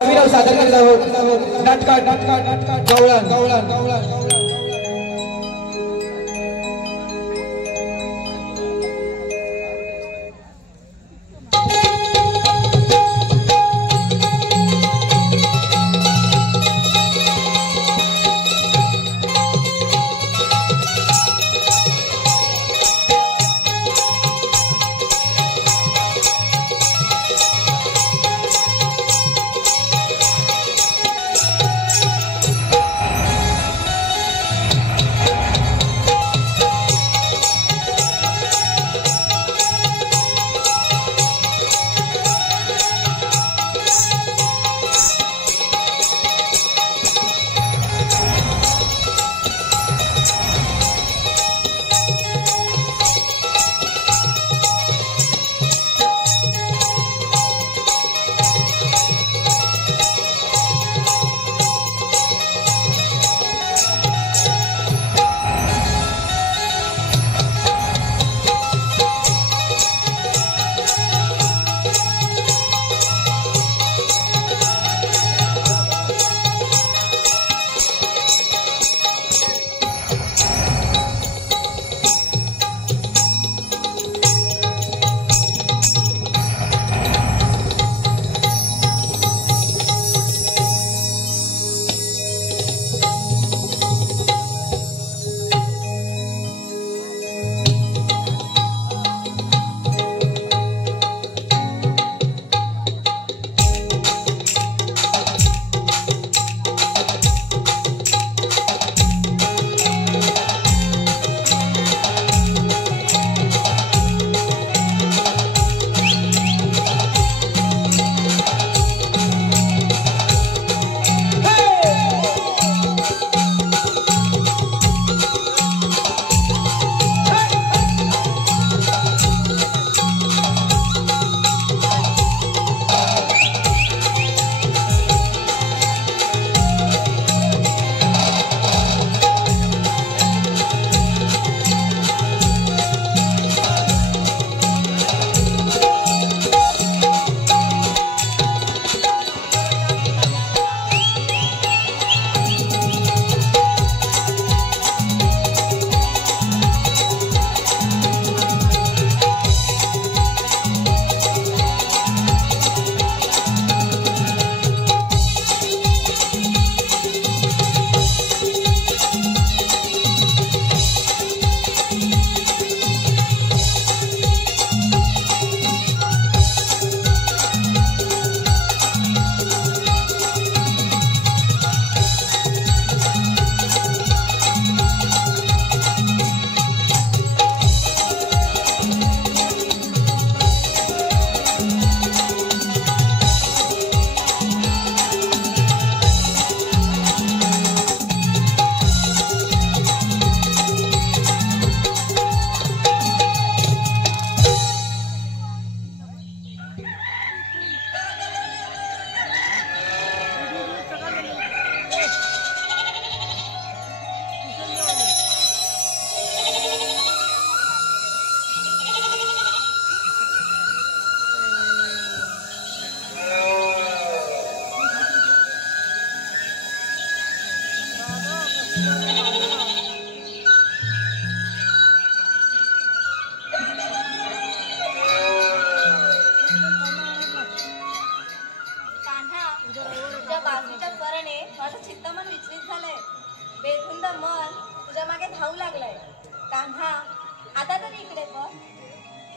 अभिनव सादर करीत आहोत नाटकात गवळण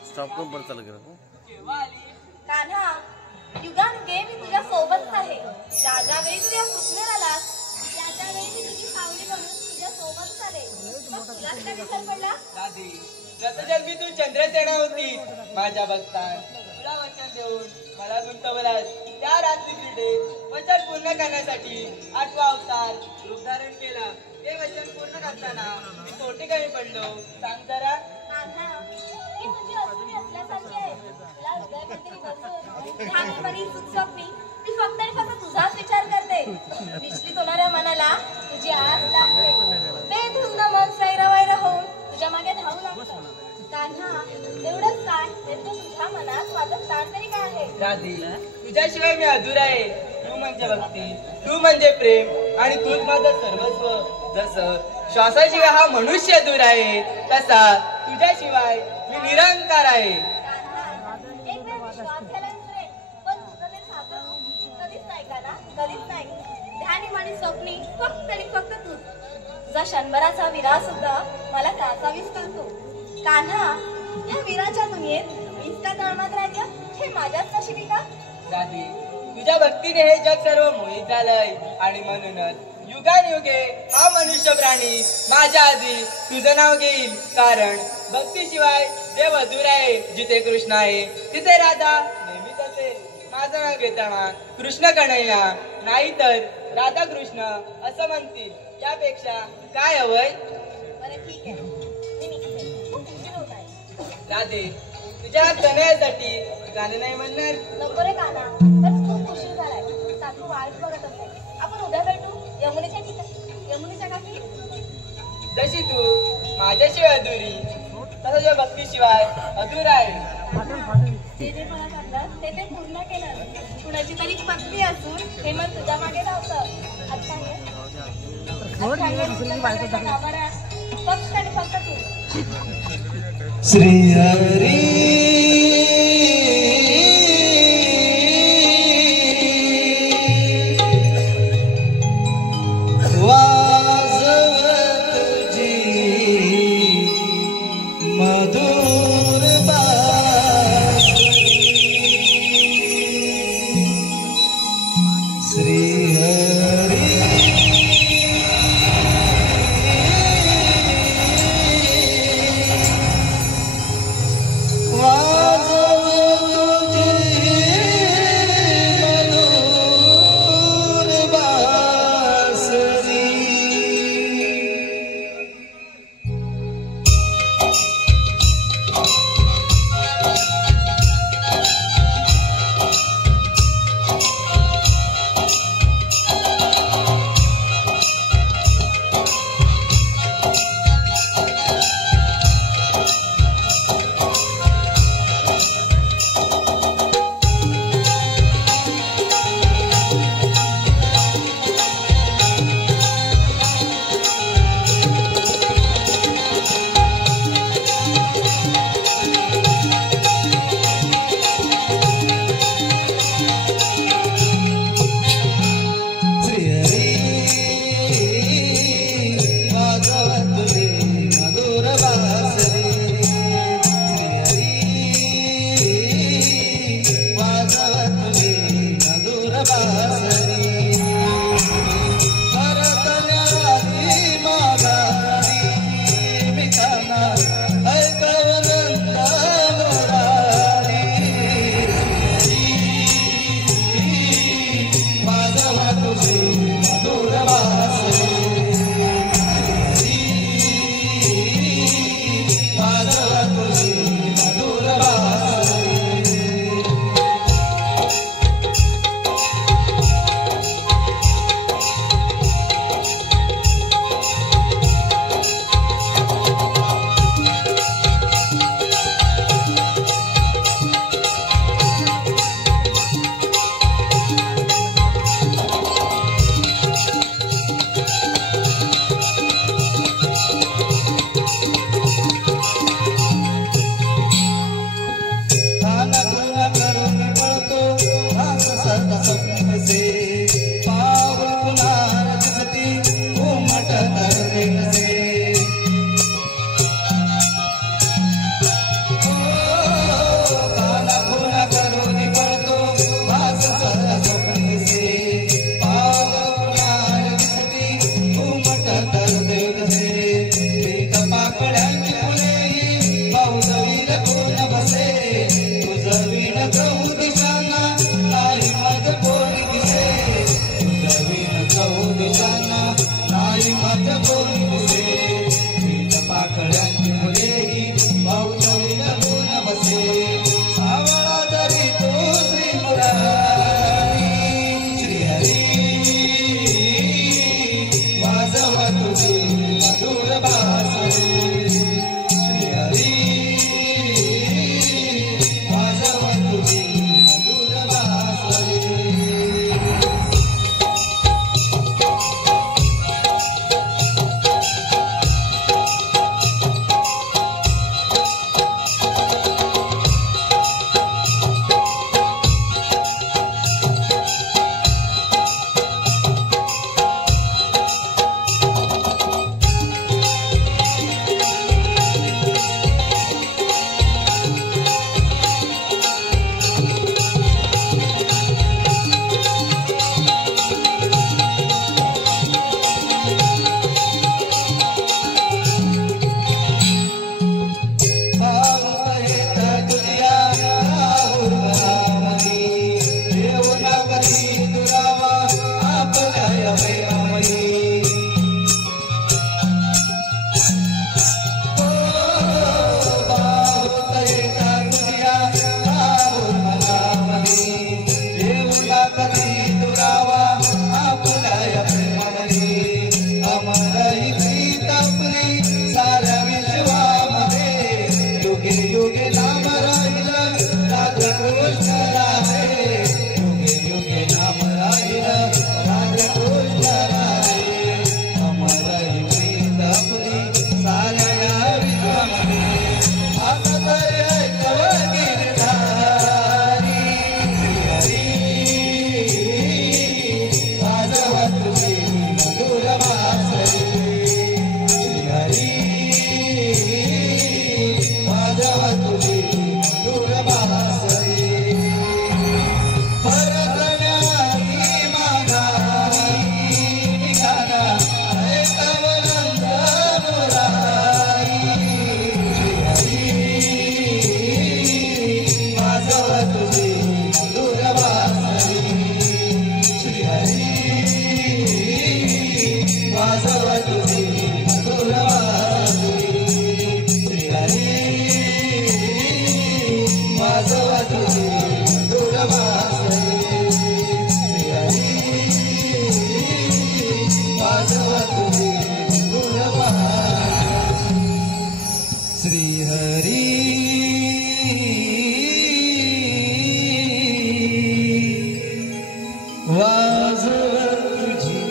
स्टॉप करून परत चालू करा. कान्हा, युगानुगे मी तुझ्या सोबतच आहे. ज्या ज्या वेळी तुझ्या स्वप्नात आलास त्या त्या वेळी मी तुझी सावली बनून तुझ्या सोबतच आले. मग तुला काय विसर पडला? दादी, गतजन्मी तू चंद्रसेना होती माझ्या भक्तान. तुला वचन देऊन मला गुंतवलास. त्या रात्री क्रीडे वचन पूर्ण करण्यासाठी 8वा अवतार रूप धारण केला. ते वचन पूर्ण करताना मी तोटे कमी पडलो. सांग जरा. कान्हा, ही तुझी असूनी असल्यासारखी आहे. तुला हृदयामध्ये बसून ठामपणे सुखस्वप्नी मी फक्त आणि फक्त तुझाच विचार करते. विचलित होणाऱ्या मनाला तुझी आस लागते. बेधुंद मन सैरावैरा होऊन तुझ्या मागे धावू लागतं. कान्हा, एवढंच काय तर तुझ्या मनात माझं ताण तरी काय आहे? दादी, तुझ्याशिवाय मी अधुरा आहे. तू म्हणजे भक्ती, तू म्हणजे प्रेम आणि तूच माझं सर्वस्व. जसं श्वासाशिवाय हा मनुष्य दूर आहे तसा तुझ्याशिवाय मी निरंकार आहे. एक वेळ विश्वास केला रे, पण तुझं ते साधं रूप कधीच नाही का ना, कधीच नाही. ध्यानी म्हणी स्वप्नी फक्त आणि फक्त तूच. तुझा शंभराचा विरा सुद्धा मला त्रासावीस करतो. कान्हा, या विराच्या दुनियेत मीच का तळमत राहिलं, हे माझ्याच नशिबी का? राधे, तुझ्या भक्तीने हे जग सर्व मोहित झालंय आणि म्हणूनच युगानुयुगे हा मनुष्य प्राणी माझ्या आधी तुझं नाव घेईल. कारण भक्तीशिवाय देव अधूर आहे. जिथे कृष्ण आहे तिथे राधा नेहमीच असेल. माझं नाव घेताना कृष्ण कन्हैया नाहीतर राधा कृष्ण असं म्हणतील. यापेक्षा काय हवंय? बरं ठीक आहे, मी निघते. खूप उशीर होत आहे. राधे, तुझ्या कन्हैयासाठी गाणं नाही म्हणणार? नको रे काना, तर खूप उशीर झालाय. सासू वाट बघत असेल. आपण उद्या भेटू यमुनेच्या ठिकाणी, यमुनेच्या काठी. जशी तू माझ्याशिवाय अधुरी तसं तुझ्या भक्तीशिवाय अधूर आहे. जे जे मला सांगतात ते ते पूर्ण केलं. कुणाची तरी पत्नी असून हे मन तुझ्या मागे धावतं. अच्छा हे? अच्छा हे तुझं सगळ्याचं नावर आहे. फक्त आणि फक्त तू. श्री हरी वाजवजी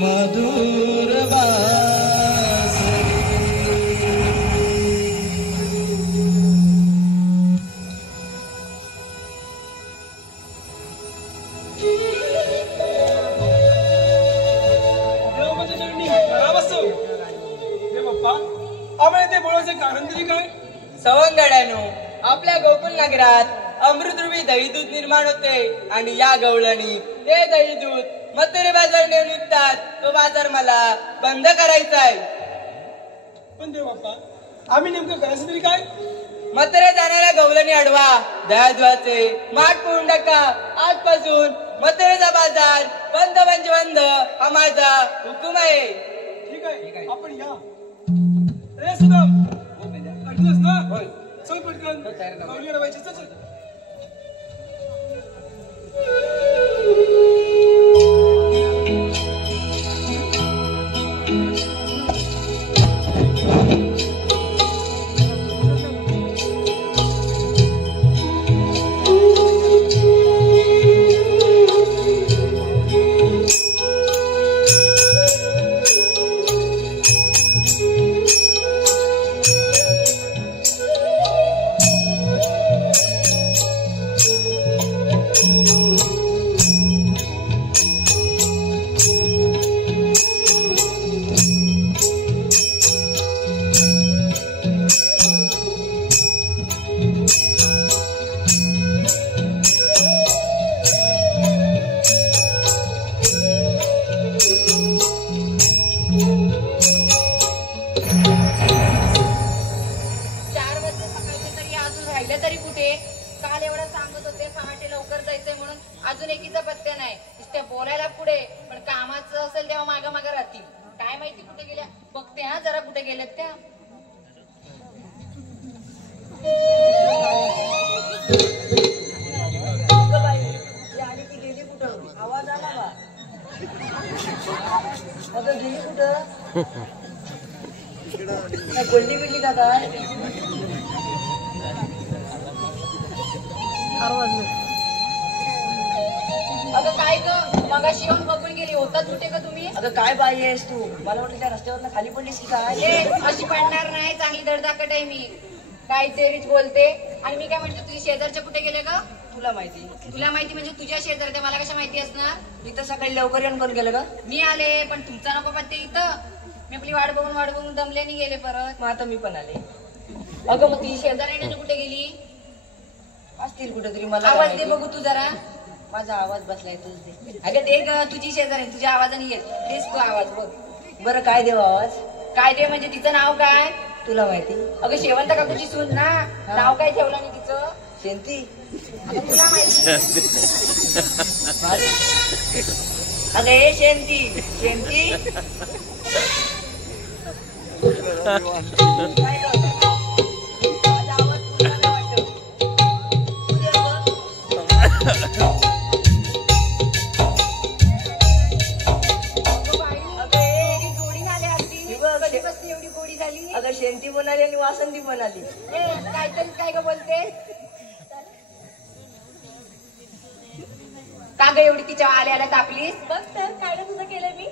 मधुर बासरी देवाच्या चरणी खराब असो हे बाप्पा आम्हाला ते बोलायचे कारण तरी काय? सवंगड्यानो आपल्या गोकुल नगरात अमृतरूपी दहीदूत निर्माण होते आणि या गवळणी ते दहीदूत मथुरे बाजार नेऊन विकतात. तो बाजार मला बंद करायचा आहे. पण देव बाप्पा आम्ही नेमकं करायचं तरी काय? मथुरे जाणाऱ्या गवळणी अडवा, दह्याचे माठ पोळून टाका. आजपासून मथुरेचा बाजार बंद म्हणजे बंद हा माझा हुकूम आहे. ठीक आहे आपण या. रे सुदाम ऐकलंस ना? चल पटकन गवळी अडवायची. चल चल. अजून एकीचा पत्त्या नाही. नुसत्या बोलायला पुढे पण कामाचं असेल तेव्हा मागा मागा राहतील. काय माहिती कुठे गेल्या. बघते हा जरा कुठे गेल्यात त्या. ती गेली कुठं? आवाज आला का? अगं गेली कुठं? बोलली बिडली का काय? अगं काय ग मगाशी येऊन बघून गेली. होतात कुठे का तुम्ही? अगं काय बाई आहेस तू? मला वाटलं त्या रस्त्यावरनं खाली पडलीस की काय? अशी पडणार नाही. चांगली धडधाकट आहे मी. काय तेरीच बोलते. आणि मी काय म्हणते तुझी शेजारच्या कुठे गेले ग? तुला माहिती? तुला माहिती म्हणजे तुझ्या शेजारच्या मला कशा माहिती असणार? मी तर सकाळी लवकर येऊन कोण गेलं का? मी आले पण तुमचा नको पत्ते इथं. मी आपली वाट बघून दमल्याने गेले परत. मग आता मी पण आले. अगं मग तुझी शेजारी कुठे गेली? असतील कुठेतरी. मला आवाज काय दे माहिती? बघू तू जरा. माझा आवाज बसलाय तूच दे. अगं दे ग तुझी शेजारी तुझ्या आवाजाने येत. तेच तू आवाज बघ. बरं काय देऊ आवाज? काय दे म्हणजे तिचं नाव काय? तुला माहिती? अगं शेवंत काकूची सून ना. नाव काय ठेवलं नाही तिचं? शेंती? अगं तुला माहिती? अगं हे शेंती शेंती काय गं? माझा आवाज तुला नाही वाटत? तू दे गं. एवढी गोडी झाली. अगं शेंती म्हणाली आणि वासंती म्हणाली. काहीतरी काय ग बोलते. का ग एवढी तिच्या आल्या आल्या तापलीस? बघ तर काय तुझं केलंय मी.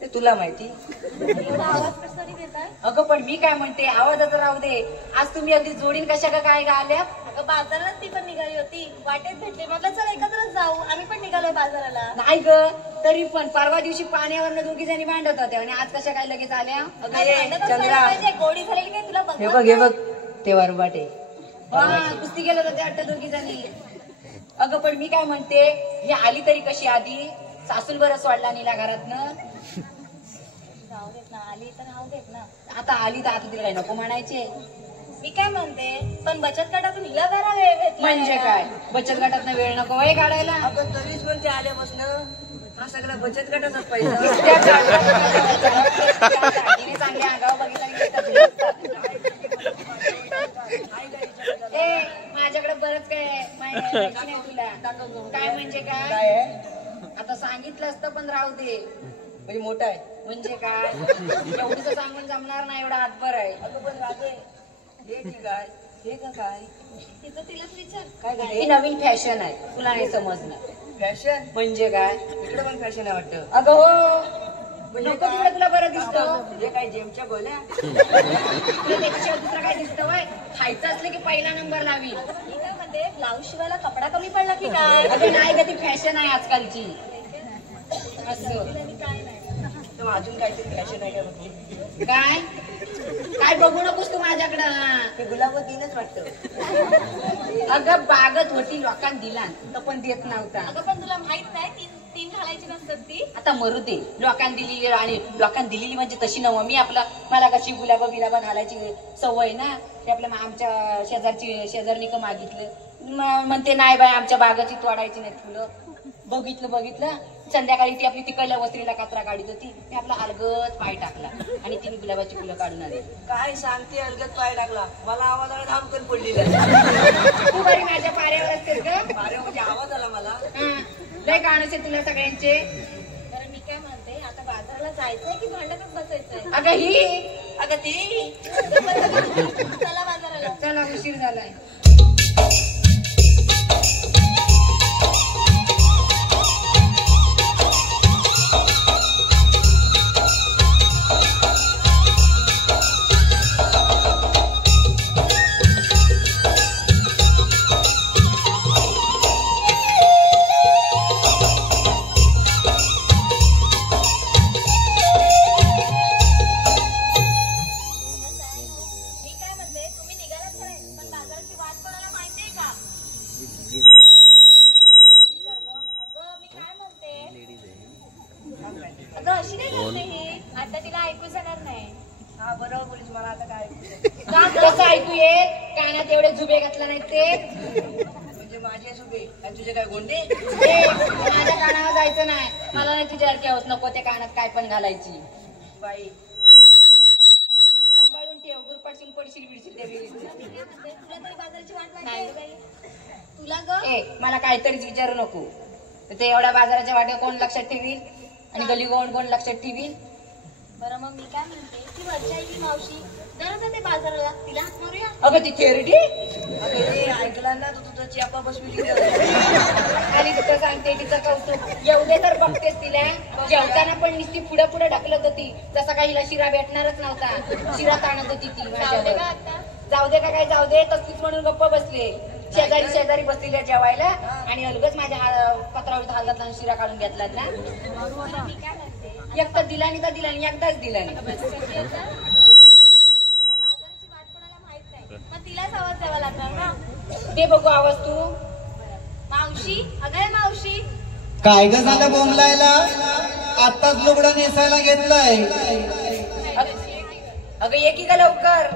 ते तुला माहिती? एवढा आवाज कसा देताय? अगं पण मी काय म्हणते आवाजाचं राहू दे. आज तुम्ही अगदी जोडीन कशा का काय गा आल्या? अगं बाजारात ती पण निघाली होती. वाटेत भेटली. म्हटलं चल एकत्रच जाऊ. आम्ही पण निघालोय बाजाराला. नाही ग तरी पण परवा दिवशी पाण्यावरनं दोघी जणी भांडत होत्या आणि आज कशा काय लगेच आल्या? अगं काय रे भांडत असलं चंद्रा, पाहिजे. गोडी झालेली काय तुला हे बघ. बघ हे बघ ते वारुबाटे. हा कुस्ती गेलं होतं वाटतं दोघी जणी. अगं पण मी काय म्हणते ही आली तरी कशी आधी? सासूल बरं सोडला नीला घरातनं. राहू देत ना. आली तर राहू देत ना. आता आली तर आता तिला काही नको म्हणायचे. मी काय म्हणते पण बचत गटातून हिला जरा वेळ भेटला म्हणजे काय बचत गटातनं वेळ नको वय काढायला? अगं तरीच पण ते आल्यापासून हा सगळा बचत गटाचाच पैसा. चांगल्या अंगावर बघितलं माझ्याकडे बरंच काय माहिती नाही तुला. काय म्हणजे काय काय आहे? आता सांगितलं असतं पण राहू दे. म्हणजे मोठा आहे. म्हणजे काय एवढीच सांगून जमणार नाही. एवढा हातभर आहे. अगं पण राहते हे ठीक आहे. हे का काय तिचं तिलाच विचार. काय ही नवीन फॅशन आहे, तुला नाही समजणार. फॅशन म्हणजे काय? इकडे पण फॅशन आहे वाटतं. अगं हो, नको तिकडे तुला बरं दिसतं. हे काय जेमच्या गोल्या तुला त्याच्याशिवाय दुसरं काय दिसतं वय? खायचं असलं की पहिला नंबर लावी. मी काय म्हणते, ब्लाऊज शिवायला कपडा कमी पडला की काय? अगं नाही का, ती फॅशन आहे आजकालची. असं तर अजून काहीतरी फॅशन आहे का बघ. काय काय बघू नकोस तू माझ्याकडं. ते गुलाब तीनच वाटतं. अगं बागत होती, लोकांना दिला तर पण देत नव्हता. अगं पण तुला माहित नाही तीन घालायची नसतात ती. आता मरू दे, लोकांना दिलेली आणि लोकांना दिलेली म्हणजे तशी नव. मी मला कशी गुलाबा बिलाबा घालायची सवय ना. ते आपल्या आमच्या शेजारनी का मागितलं, म्हणते नाही बाय आमच्या बागाची तोडायची नाही फुलं. बघितलं संध्याकाळी ती आपली तिकडल्या वस्त्रीला कात्रा काढत होती. मी आपला अलगत पाय टाकला आणि तिने गुलाबाची फुलं काढून आली. काय सांगते अलगत पाय टाकला. मला आवाजाला धामकन पडली. तू बरी माझ्या पाऱ्यावर असतेस ग. अरे म्हणजे आवाज आला मला. लय गाणंच आहे तुला सगळ्यांचे. बरं मी काय म्हणते, आता बाजाराला जायचंय की भांडतच बसायचंय? अगं ही अगं ती चला बाजाराला. चला उशीर झालाय. मी काय म्हणते, तुम्ही निघालाच काय, पण बाजाराची वाट कोणाला माहितीये का? तिला माहिती, तिला विचार गं. अगं मी काय म्हणते, अगं अशी काय करते ही? आता तिला ऐकू जाणार नाही. हा बरोबर बोलीस. मला आता काय का कसं ऐकू येत? कानात एवढे जुबे घातला नाही ते. म्हणजे माझे सुबे आणि तुझे काय गोंडे. ए, माझ्या कानावर जायचं नाही. मला नाही तुझ्यासारख्या होत. नको ते कानात काय पण घालायची. बाई सांभाळून ठेव, गुरपटशील पडशील बिडशील ते वेळी. मी काय म्हणते, तुला तरी बाजाराची वाट माहितीये बाई? तुला ग ए मला काहीतरीच विचारू नको. ते एवढ्या बाजाराच्या वाट्या कोण लक्षात ठेवील आणि गली कोण लक्षात ठेवील. बरं मग मी काय म्हणते, ती वरच्या आहे की मावशी जरा जाते बाजाराला, तिला हात मारूया. अगं ती थेरडी अगं हे ऐकला ना तू तुझं चियापा बसविली. आणि तिथं सांगते तिचं कौतुक. एवढे तर बघतेस तिला, जेवताना पण नुसती पुढे पुढे ढकलत होती. जसा काही हिला शिरा भेटणारच नव्हता. शिरा ताणत होती ती जाऊ दे माझ्यावर. का आता? जाऊ दे का काय जाऊ दे, तसलीच म्हणून गप्प बसले. शेजारी बसलेल्या जेवायला आणि अलगच माझ्या पत्रावर हात घातला आणि शिरा काढून घेतला ना. मी काय म्हणते, एक तर दिला नाही तर दिला नाही, एकदाच दिला नाही. बाजाराची वाट कोणाला माहित नाही, मग तिलाच आवाज द्यावा लागणार ना. ते बघू आवाज तू. मावशी, अगं मावशी. काय ग झालं बोंबलायला? आताच लुगडं नेसायला घेतलंय. अगं ये की का लवकर.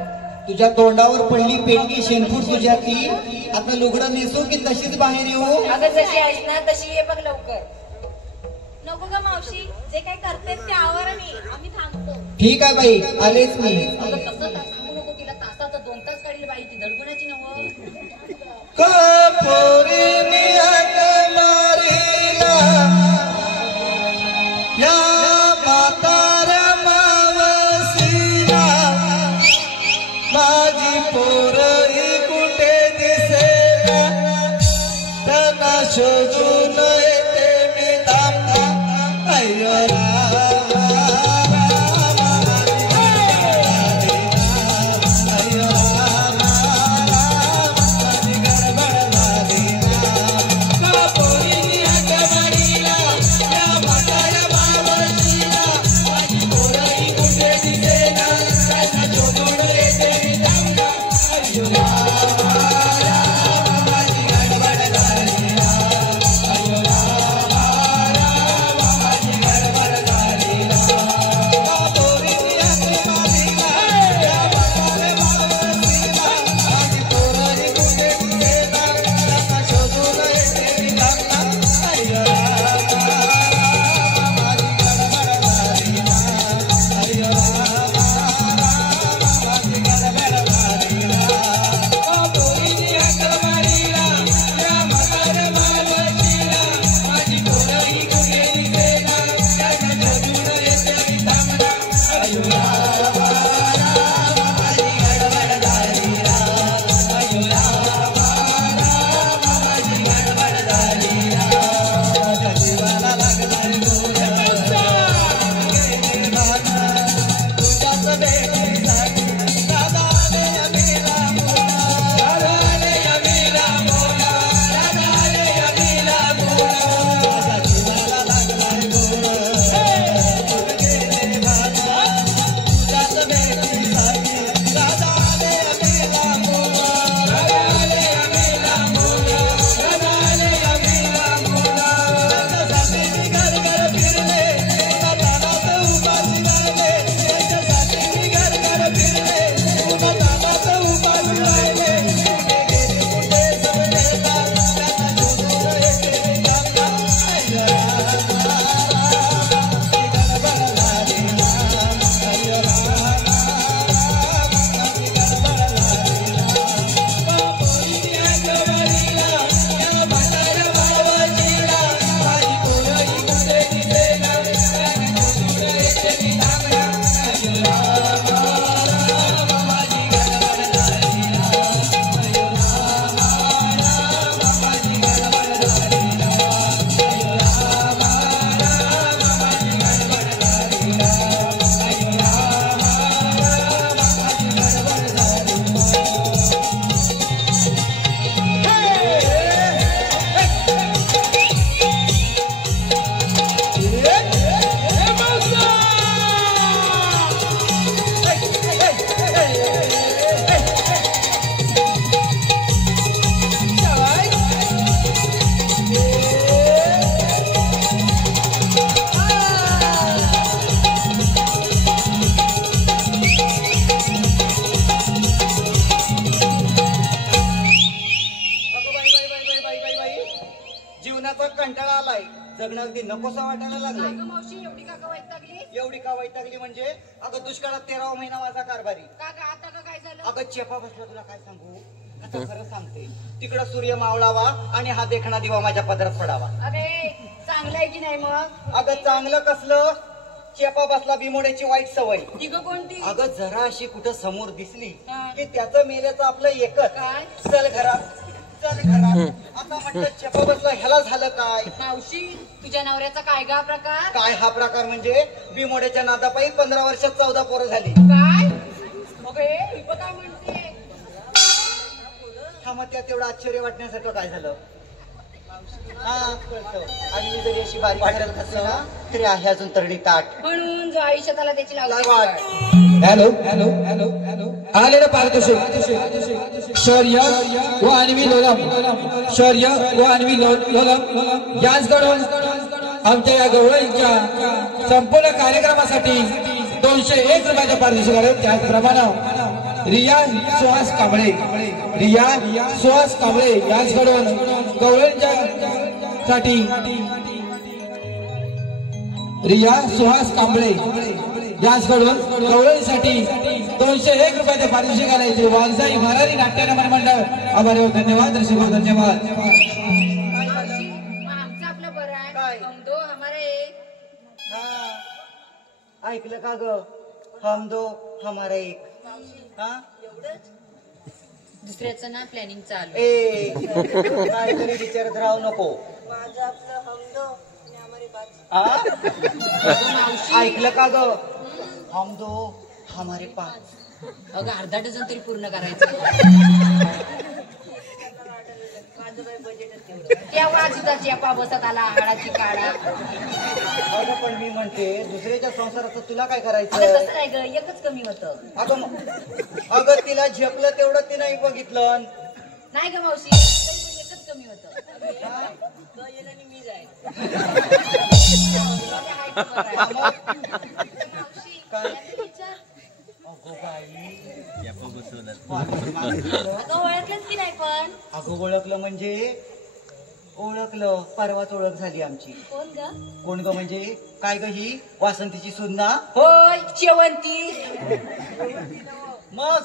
तुझ्या तोंडावर पडली पेंडी शेणफूट तुझ्या ती. आता लुगडं नेसू की तशीच बाहेर येऊ? अगं जशी आहेस ना तशी ये बघ लवकर. नको ग मावशी, जे काही करतेस ते आवाराने, आम्ही थांबतो. ठीक आहे बाई, आलेच मी. अगं कसं सांगू नको तिला. तासात 2 तास काढली बाई, ती दडपणाची नव्ह. कपोरीनी मारीला या म्हाताऱ्या मावशीला, माझी पोरही कुठे दिसेना, त्यांना शोधून येते मी धाम. अय्यो रामा, अय्यो रामा, माझी गडबड झाली ना. जीवनाचा कंटाळा आलाय, जगणं अगदी नकोसा वाटायला लागलाय. मावशी एवढी का वैतागली? एवढी का वैतागली म्हणजे अगं दुष्काळात 13वा महिना माझा कारभारी. काका आता का काय झालं? अगं चेपा बसला, तुला काय सांगू, आता खरं सांगते, तिकडं सूर्य मावळावा आणि हा देखणा दिवा माझ्या पदरात पडावा. अरे चांगलं आहे की नाही मग? अगं चांगलं कसलं, चेपा बसला बिमोड्याची वाईट सवय. ती ग कोणती? अगं जरा अशी कुठं समोर दिसली हा. की त्याचं मेल्याचं आपलं एकच, काय? चल घरात चल घरात. आता म्हटलं चेपा बसला, ह्याला झालं काय? मावशी तुझ्या नवऱ्याचा काय गा प्रकार? काय हा प्रकार म्हणजे बिमोड्याच्या नादापायी 15 वर्षात 14 पोरं झाली. काय? अगे ही पण काय म्हणते? हा मग त्यात तेवढं आश्चर्य वाटण्यासारखं काय झालं? हा कळतं. आणि मी जरी अशी बारीक वाटत असलं ना तरी आहे अजून तरडी ताट. म्हणून जो आयुष्यात आला त्याची लाज लावली वाट. हॅलो हॅलो हॅलो हॅलो आलेलं पारितोषिक शौर्य व अन्वी लोलम, शौर्य व अन्वी लोलम यांच्याकडून आमच्या या गवळींच्या संपूर्ण कार्यक्रमासाठी 201 रुपयाच्या पारितोषिक आले. त्याचप्रमाणे रिया सुहास कांबळे, रिया सुहास कांबळे यांच्याकडून गवळींच्या साठी रिया सुहास कांबळे यांच्याकडून गवळीसाठी 201 रुपयाचे पारितोषिक आले. वाघजाई भरारी नाट्य नमन मंडळ आभारी हो, धन्यवाद ऋषी भाऊ, धन्यवाद. मावशी आमचं आपलं बरं आहे. काय? हम दो हमारे हा ऐकलं का ग, हम दो हमारा एक. हा दुसऱ्याचं ना प्लॅनिंग चालू. ए काहीतरी विचारत राहू नको. माझं आपलं हमदो आणि हमारे बात. हा ऐकलं का ग, हम दो हमारे पाच. अगं अर्धा डझन तरी पूर्ण करायचं. माझं काही बजेटच तेवढं. तेव्हा सुद्धा चेपा बसत आला आळाची काढा. अगं पण मी म्हणते दुसऱ्याच्या संसाराचं तुला काय अगं करायचं? तसं नाही ग, एकच कमी होतं. अगं तिला झेपलं तेवढं ती नाही बघितलं. नाही ग मावशी, तरी पण एकच कमी होतं. तो येईल आणि मी जाईल. मावशी काय? याचं विचार. अगो बाई, अगं ओळखलंच की नाही पण? अगं ओळखलं म्हणजे ओळखलं, परवाच ओळख झाली आमची. कोण ग? कोण ग म्हणजे काय ग, ही वासंतीची सुन्ना. होय शेवंती. मग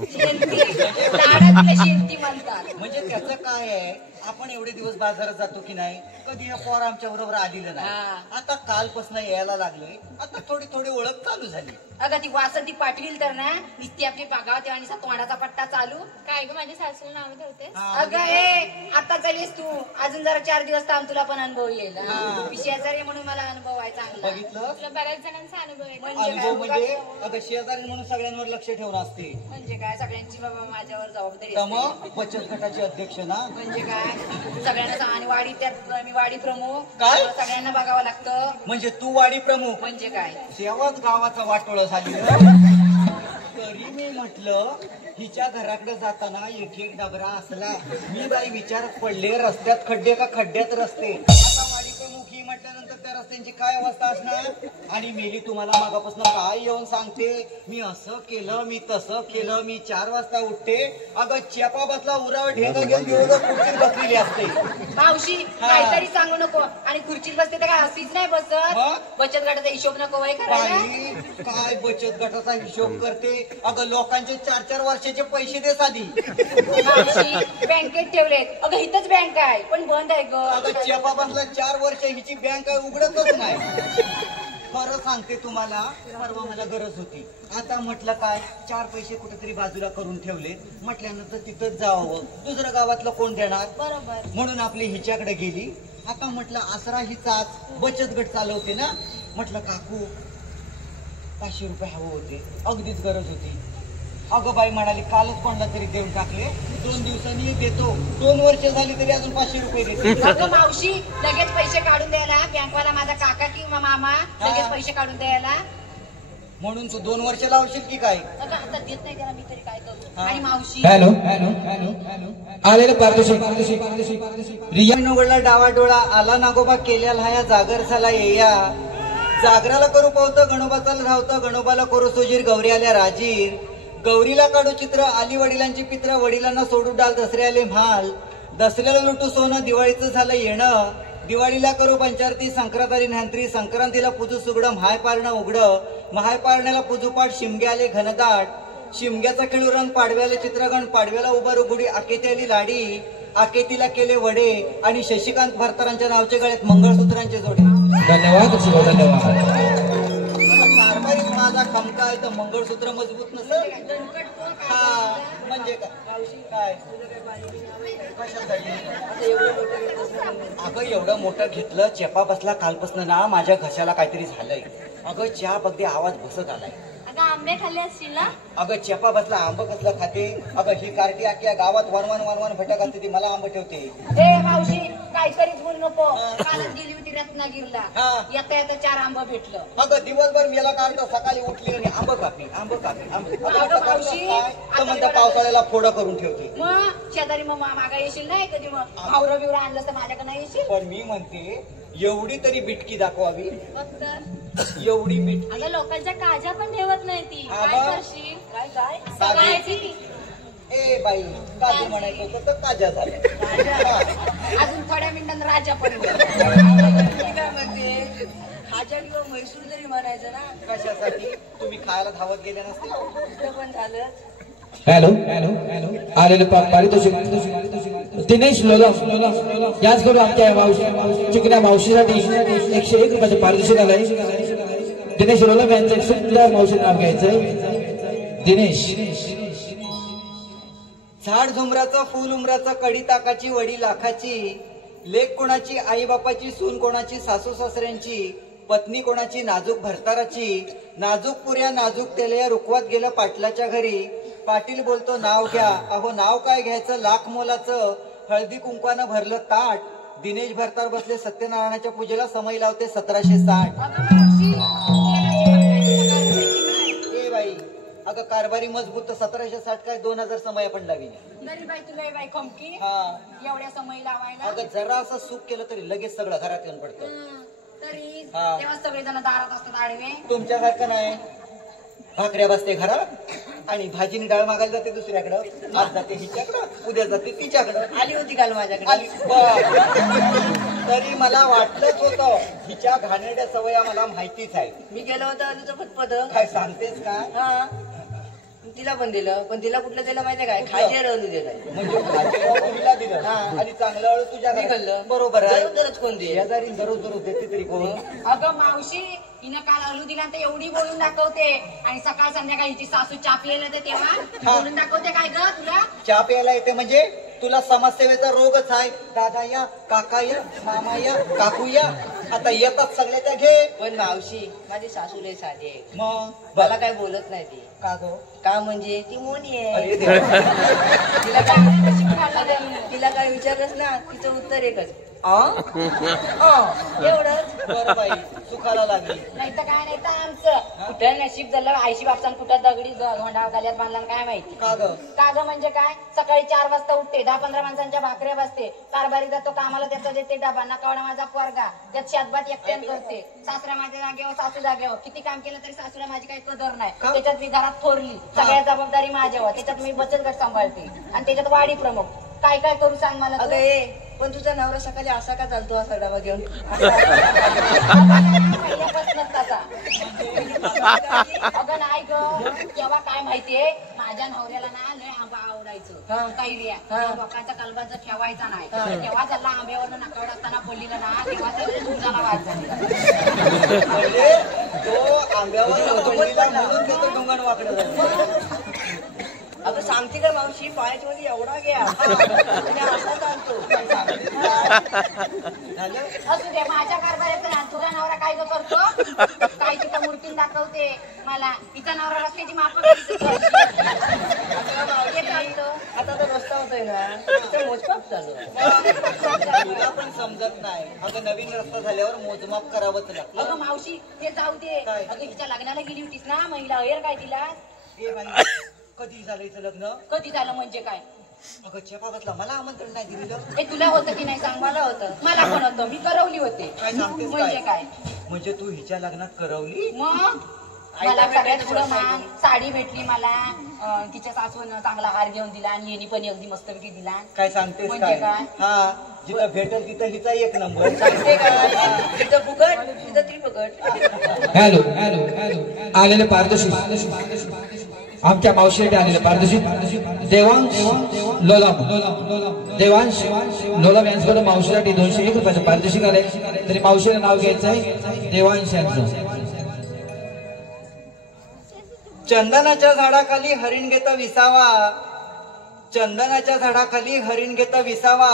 शेंती लाडातलं शेंती म्हणतात. म्हणजे त्याचं काय आहे, आपण एवढे दिवस बाजारात जातो की नाही, कधी हे पोर आमच्या बरोबर आलेलं नाही. हा. आता कालपासून यायला लागलोय, आता थोडी थोडी ओळख चालू झाली. अगं ती वासंती पाटील तर ना नुसती आपली बघावते आणि तोंडाचा पट्टा चालू. काय ग माझ्या सासूला नाव ठेवतेस? हा, अगं ए आता चालीस तू, अजून जरा 4 दिवस थांब, तुला पण अनुभव येईल. हा. मी शेजारी म्हणून मला अनुभव आहे चांगला. बघितलं, तुला बऱ्याच जणांचा अनुभव आहे. म्हणजे अनुभव काय? म्हणजे अगं शेजारी म्हणून सगळ्यांवर लक्ष ठेवून असते. म्हणजे काय, सगळ्यांची बाबा माझ्यावर जबाबदारी तर असते. मग बचत गटाचे अध्यक्ष ना. म्हणजे काय, सगळ्यांना आणि वाडी त्यात मी वाडी प्रमुख. काय? सगळ्यांना बघावं लागतं. म्हणजे तू वाडी प्रमुख, म्हणजे काय, तेव्हाच गावाचा वाटोळं झाली. तरी मी म्हटलं हिच्या घराकडे जाताना एक डबरा असला, मी बाई विचारात पडले, रस्त्यात खड्डे का खड्ड्यात रस्ते. आता वाडी प्रमुख ही म्हटल्यानंतर त्या रस्त्यांची काय अवस्था असणार? आणि मेली तुम्हाला मागापासून काय येऊन सांगते, मी असं केलं, मी तसं केलं, मी 4 वाजता उठते. अगं चेपा बसला उरावर ढेगा घेऊन दिवसभर खुर्चीत बसलेली असते. मावशी काहीतरी सांगू नको. आणि खुर्चीत बसते तर काय अशीच नाही बसत. मग? बचत गटाचा हिशोब नको वय करायला. बाई, काय बचत गटाचा हिशोब करते? अगं लोकांचे 4-4 वर्षाचे पैसे दे साधी. मावशी बँकेत ठेवलेत. अगं इथंच बँक आहे पण बंद आहे अगं ग. चेपा बसला 4 वर्ष हिची बँक आहे उघडतच नाही. खरं सांगते तुम्हाला, परवा मला गरज होती. आता म्हटलं काय 4 पैसे कुठेतरी बाजूला करून ठेवले. म्हटल्यानंतर तिथंच जावं, दुसऱ्या गावातलं कोण देणार? बरोबर. म्हणून आपली हिच्याकडे गेली. आता म्हटलं आसरा हिचाच, बचत गट चालवते ना. म्हटलं काकू 500 रुपये हवे होते, अगदीच गरज होती. अगं बाई म्हणाली कालच कोणाला तरी देऊन टाकले, 2 दिवसांनी देतो. 2 वर्ष झाली तरी अजून 500 रुपये देते. अगं मावशी लगेच पैसे काढून द्यायला बँकवाला माझा काका किंवा मामा लगेच पैसे काढून द्यायला. म्हणून तू 2 वर्ष लावशील की काय? अगं आता देत नाही त्याला मी तरी काय करू. हा. आणि मावशी हॅलो आलेलं पारितोषिक रिया नवडला डावा डोळा आला नागोबा केल्याला ह्या जागर झाला येया. जागराला करू पावतं गणोबाचाला धावतं, गणोबाला करू सोजीर गौरी आल्या राजीर. गौरीला काढू चित्र आली वडिलांची पित्र, वडिलांना सोडू डाल दसरे आले म्हाल. दसऱ्याला लुटू सोनं दिवाळीचं झालं येणं. दिवाळीला करू पंचारती संक्रांत आली न्हांत्री, संक्रांतीला पूजू सुगडं महाय पारणं उघडं. महाय पारण्याला पूजू पाठ शिमगे आले घनदाट. शिमग्याचा खेळूरण पाडव्याला चित्रगण, पाडव्याला उभारू गुढी. आकेती आली लाडी, आकेतीला केले वडे. आणि शशिकांत भरतरांच्या नावचे गळ्यात मंगळसूत्रांचे जोडे. धन्यवाद धन्यवाद. कारभारीत माझा खमका आहे तर मंगळसूत्र मजबूत नसेल. हा म्हणजे काय कशासाठी? अगं एवढं मोठं घेतलं, चेपा बसला कालपासून ना माझ्या घशाला काहीतरी झालंय. अगं चहा बघते आवाज बसत आलाय. अगं आंबे खाल्ले असतील ना? अगं चेपा बसला आंब कसलं खाते? अगं ही कार्टी अख्ख्या गावात वनवन वनवन भटक असते, ती मला आंब ठेवते. ए मावशी काहीतरीच बोलू नको. कालच गेली होती रत्नागिरीला, हा. येता येता 4 आंब भेटलं. अगं दिवसभर मेला काढ सकाळी उठली आणि आंब कापी आंब कापी आंब. अगं मावशी, तर म्हणता पावसाळ्याला फोडं करून ठेवते. मग शेजारी मग मागा येशील नाही कधी. मग भावरं बिवरं आणलं तर माझ्याकडे येशील. पण मी म्हणते एवढी तरी बिटकी दाखवावी. फक्त एवढी बिटकी. अगं लोकांच्या काजा पण ठेवत नाही ती. हा काय मग? करशील? काय सगळ्याची. ए बाई काजू म्हणायचं होतं तर काजा झाल्या. अजून थोड्या मिनिटांत राजा पण होईल. मी काय म्हणते, खाजा किंवा म्हैसूर जरी म्हणायचं ना, कशासाठी? तुम्ही खायला धावत गेले नसते. कुठं पण झालं. हॅलो आलेलं पारितोषिक दिनेश लोला. याच करून आमच्या मावशी चिकण्या मावशीसाठी 101 रुपयाचं पारितोषिक आलंय. दिनेश लोला यांचं एक सुंदर मावशी नाव घ्यायचंय. दिनेश. झाड झुमराचं फुल उमराचं कडी ताकाची वडी लाखाची. लेक कोणाची आई बापाची, सून कोणाची सासू सासऱ्यांची, पत्नी कोणाची नाजूक भरताराची. नाजूक पुऱ्या नाजूक तेल्या रुकवात गेलं पाटलाच्या घरी. पाटील बोलतो नाव घ्या, अहो नाव काय घ्यायचं लाख मोलाचं. हळदी कुंकवानं भरलं ताट. दिनेश भरतार बसले सत्यनारायणाच्या पूजेला, समय लावते 1760. ए बाई अगं कारभारी मजबूत तर 1760 काय 2000 समय पण लावीन. तरी बाई तुला बाई खमकी हा एवढ्या समय लावायला. अगं जरा असं सुख केलं तरी लगेच सगळं घरात येऊन पडतं. तरी हा. तेव्हा सगळेजण दारात असतात आडवे. तुमच्यासारखं नाही. भाकऱ्या बसते घरात आणि भाजीनी डाळ मागायला जाते दुसऱ्याकडं. आज जाते हिच्याकडं, उद्या जाते तिच्याकडं. आली होती काल माझ्याकडे. आली बरं. तरी मला वाटलंच होतं हिच्या घाणेरड्या सवया मला माहितीच आहे. मी गेलो होतो आलूचं फतफत. काय सांगतेस का? हा तिला पण दिलं, पण तिला कुठलं दिलं माहितीये काय? खाजी रवलू दिलं. म्हणजे भाजीला मुलीला दिलं हा. आणि चांगलं अळू तुझ्या मी घरात. खाल्लं. बरोबर आहे. दररोज कोण दे? शेजारी दररोज दररोज देते तरी कोण? अगं मावशी हिनं काल आलू दिला तर एवढी बोलून दाखवते. आणि सकाळ संध्याकाळ हिची सासू चापलेलं तर तेव्हा बोलून दाखवते काय ग तुला. चहा प्यायला येते म्हणजे तुला समाजसेवेचा रोगच आहे. दादा या, काका या, मामा या, काकू या. आता येतात सगळ्या त्या घे. पण मावशी माझी सासू लय साधी आहे. मग मला काय बोलत नाही ती. का गो? का म्हणजे ती मोनी आहे. अरे देवा. तिला काय तिला काय विचारलंस ना तिचं उत्तर एकच. एवढंच. बरं बाई सुखाला करायला लागली. नाही तर काय नाही तर आमचं कुठं नशीब झालं आईशी बापसान कुठं दगडी घोंडा गाल्यात बांधला काय माहिती. का ग म्हणजे काय सकाळी 4 वाजता उठते 10-15 माणसांच्या भाकऱ्या बसते कारभारी जातो कामाला त्याचा देते डबा नकावडा माझा पोरगा त्यात शातभात एकट्यान करते. सासरा माझ्या जागेवर सासू जागेवर किती काम केलं तरी सासूला माझी काही कदर नाही. त्याच्यात मी घरात थोरली सगळ्या जबाबदारी माझ्यावर त्याच्यात मी बचत गट सांभाळते आणि त्याच्यात वाडी प्रमुख काय काय करू सांग मला तू? पण तुझा नवरा सकाळी असा का चालतो असा डबा घेऊन पहिल्यापासूनच तसा. अगं नाही ग तेव्हा काय माहितीये माझ्या नवऱ्याला ना लय आंबा आवडायचं कैऱ्या लोकांचा कलबाचा ठेवायचा नाही. तेव्हा त्याला आंब्यावर नकावड असताना बोललेलं ना तेव्हा त्याला तुझ्याला वाद झाली. म्हणजे तो आंब्यावर म्हणून त्याचं डोंगण वाकडं झालं. अगं सांगते का मावशी पायाच्या मध्ये एवढा घ्या आणि असा चालतो. असू दे माझ्या कारभारात ना तुझा नवरा काय ग करतो काय तिथं मूर्ती दाखवते मला तिचा नवरा रस्त्याची माप आता तो रस्ता होतोय ना तर मोजमाप चालू. तुला पण समजत नाही. अगं नवीन रस्ता झाल्यावर मोजमाप करावंच लागतं. अगं मावशी ते जाऊ दे. अगं हिच्या लग्नाला गेली होतीस ना महिला अहेर काय तिला ए बाई, कधी झालं हिचं लग्न? कधी झालं म्हणजे काय? अगं चेपाबातला मला आमंत्रण नाही दिलेलं. हे तुला होतं की नाही सांग. मला होतं मला पण होतं मी करवली होते. काय सांगतेस म्हणजे काय म्हणजे तू हिच्या लग्नात करवली? मग मला सगळ्यात पुढं मान साडी भेटली मला तिच्या सासून चांगला हार घेऊन दिला आणि येणी पण अगदी मस्तपैकी दिला. काय सांगतेस म्हणजे काय? हा जिथं भेटेल तिथं हिचा एक नंबर. तिथं फुकट तिथं ती फुकट. हॅलो हॅलो हॅलो आलेले पारदर्शी आमच्या मावशीसाठी आलेले पारदर्शी देवांश लोलाम देवांश लोलाम यांच्याकडून मावशीसाठी 201 रुपयाचं पारितोषिक आले. तरी मावशीला नाव घ्यायचं आहे देवांश यांचं. चंदनाच्या झाडाखाली हरिण घेता विसावा, चंदनाच्या झाडाखाली हरिण घेता विसावा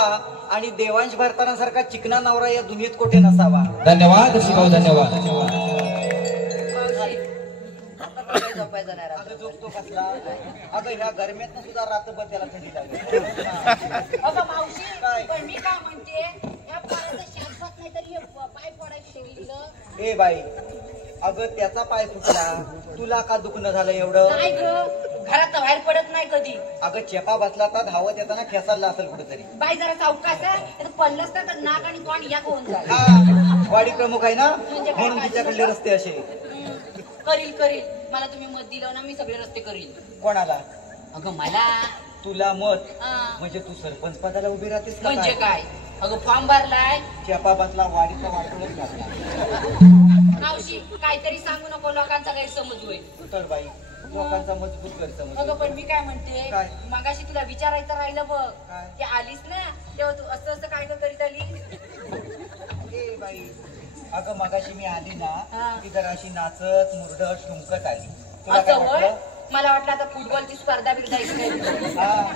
आणि देवांश भरताना चिकना नवरा या दुनियेत कुठे नसावा. धन्यवाद शिवाऊ धन्यवाद. झोपायचा नाही राहत. अगं झोपतो कसला? अगं ह्या गरम्यात सुद्धा रात्रभर त्याला थंडी लागली. अगं मावशी पण मी काय म्हणते या पायाचं शाश्वत नाही तरी पाय पडायचं. ए बाई अगं त्याचा पाय फुटला तुला का दुखणं झालं एवढं? नाही ग घरात बाहेर पडत नाही कधी. अगं चेपा बसला तर धावत येताना ठेसारला असेल कुठेतरी. बाई जरा चौकास पडलंच ना तर नाक आणि तोंड या होऊन जाईल. हा वाडी प्रमुख आहे ना म्हणून तिच्याकडले रस्ते असे. करील मला तुम्ही मत दिलं ना मी सगळे रस्ते करील. कोणाला? अगं मला. तुला मत? हा. म्हणजे तू सरपंच पदाला उभी राहतेस का? म्हणजे काय? अगं फॉर्म भरलाय चेपा बसला वाडीचा वाटोळच घातला. मावशी काहीतरी सांगू नको लोकांचा गैरसमज होईल. तर बाई लोकांचा मजबूत गैरसमज. अगं पण मी काय म्हणते काय? मगाशी तुला विचारायचं राहिलं बघ. काय? ते आलीस ना तेव्हा तू असं असं काय करीत आली? ए बाई अगं मगाशी मी आली ना हा. ती जराशी नाचत मुरडत ठुमकत आली. तुला काय असं होय? वाटलं? मला वाटलं आता फुटबॉलची स्पर्धा बिर्धा. हा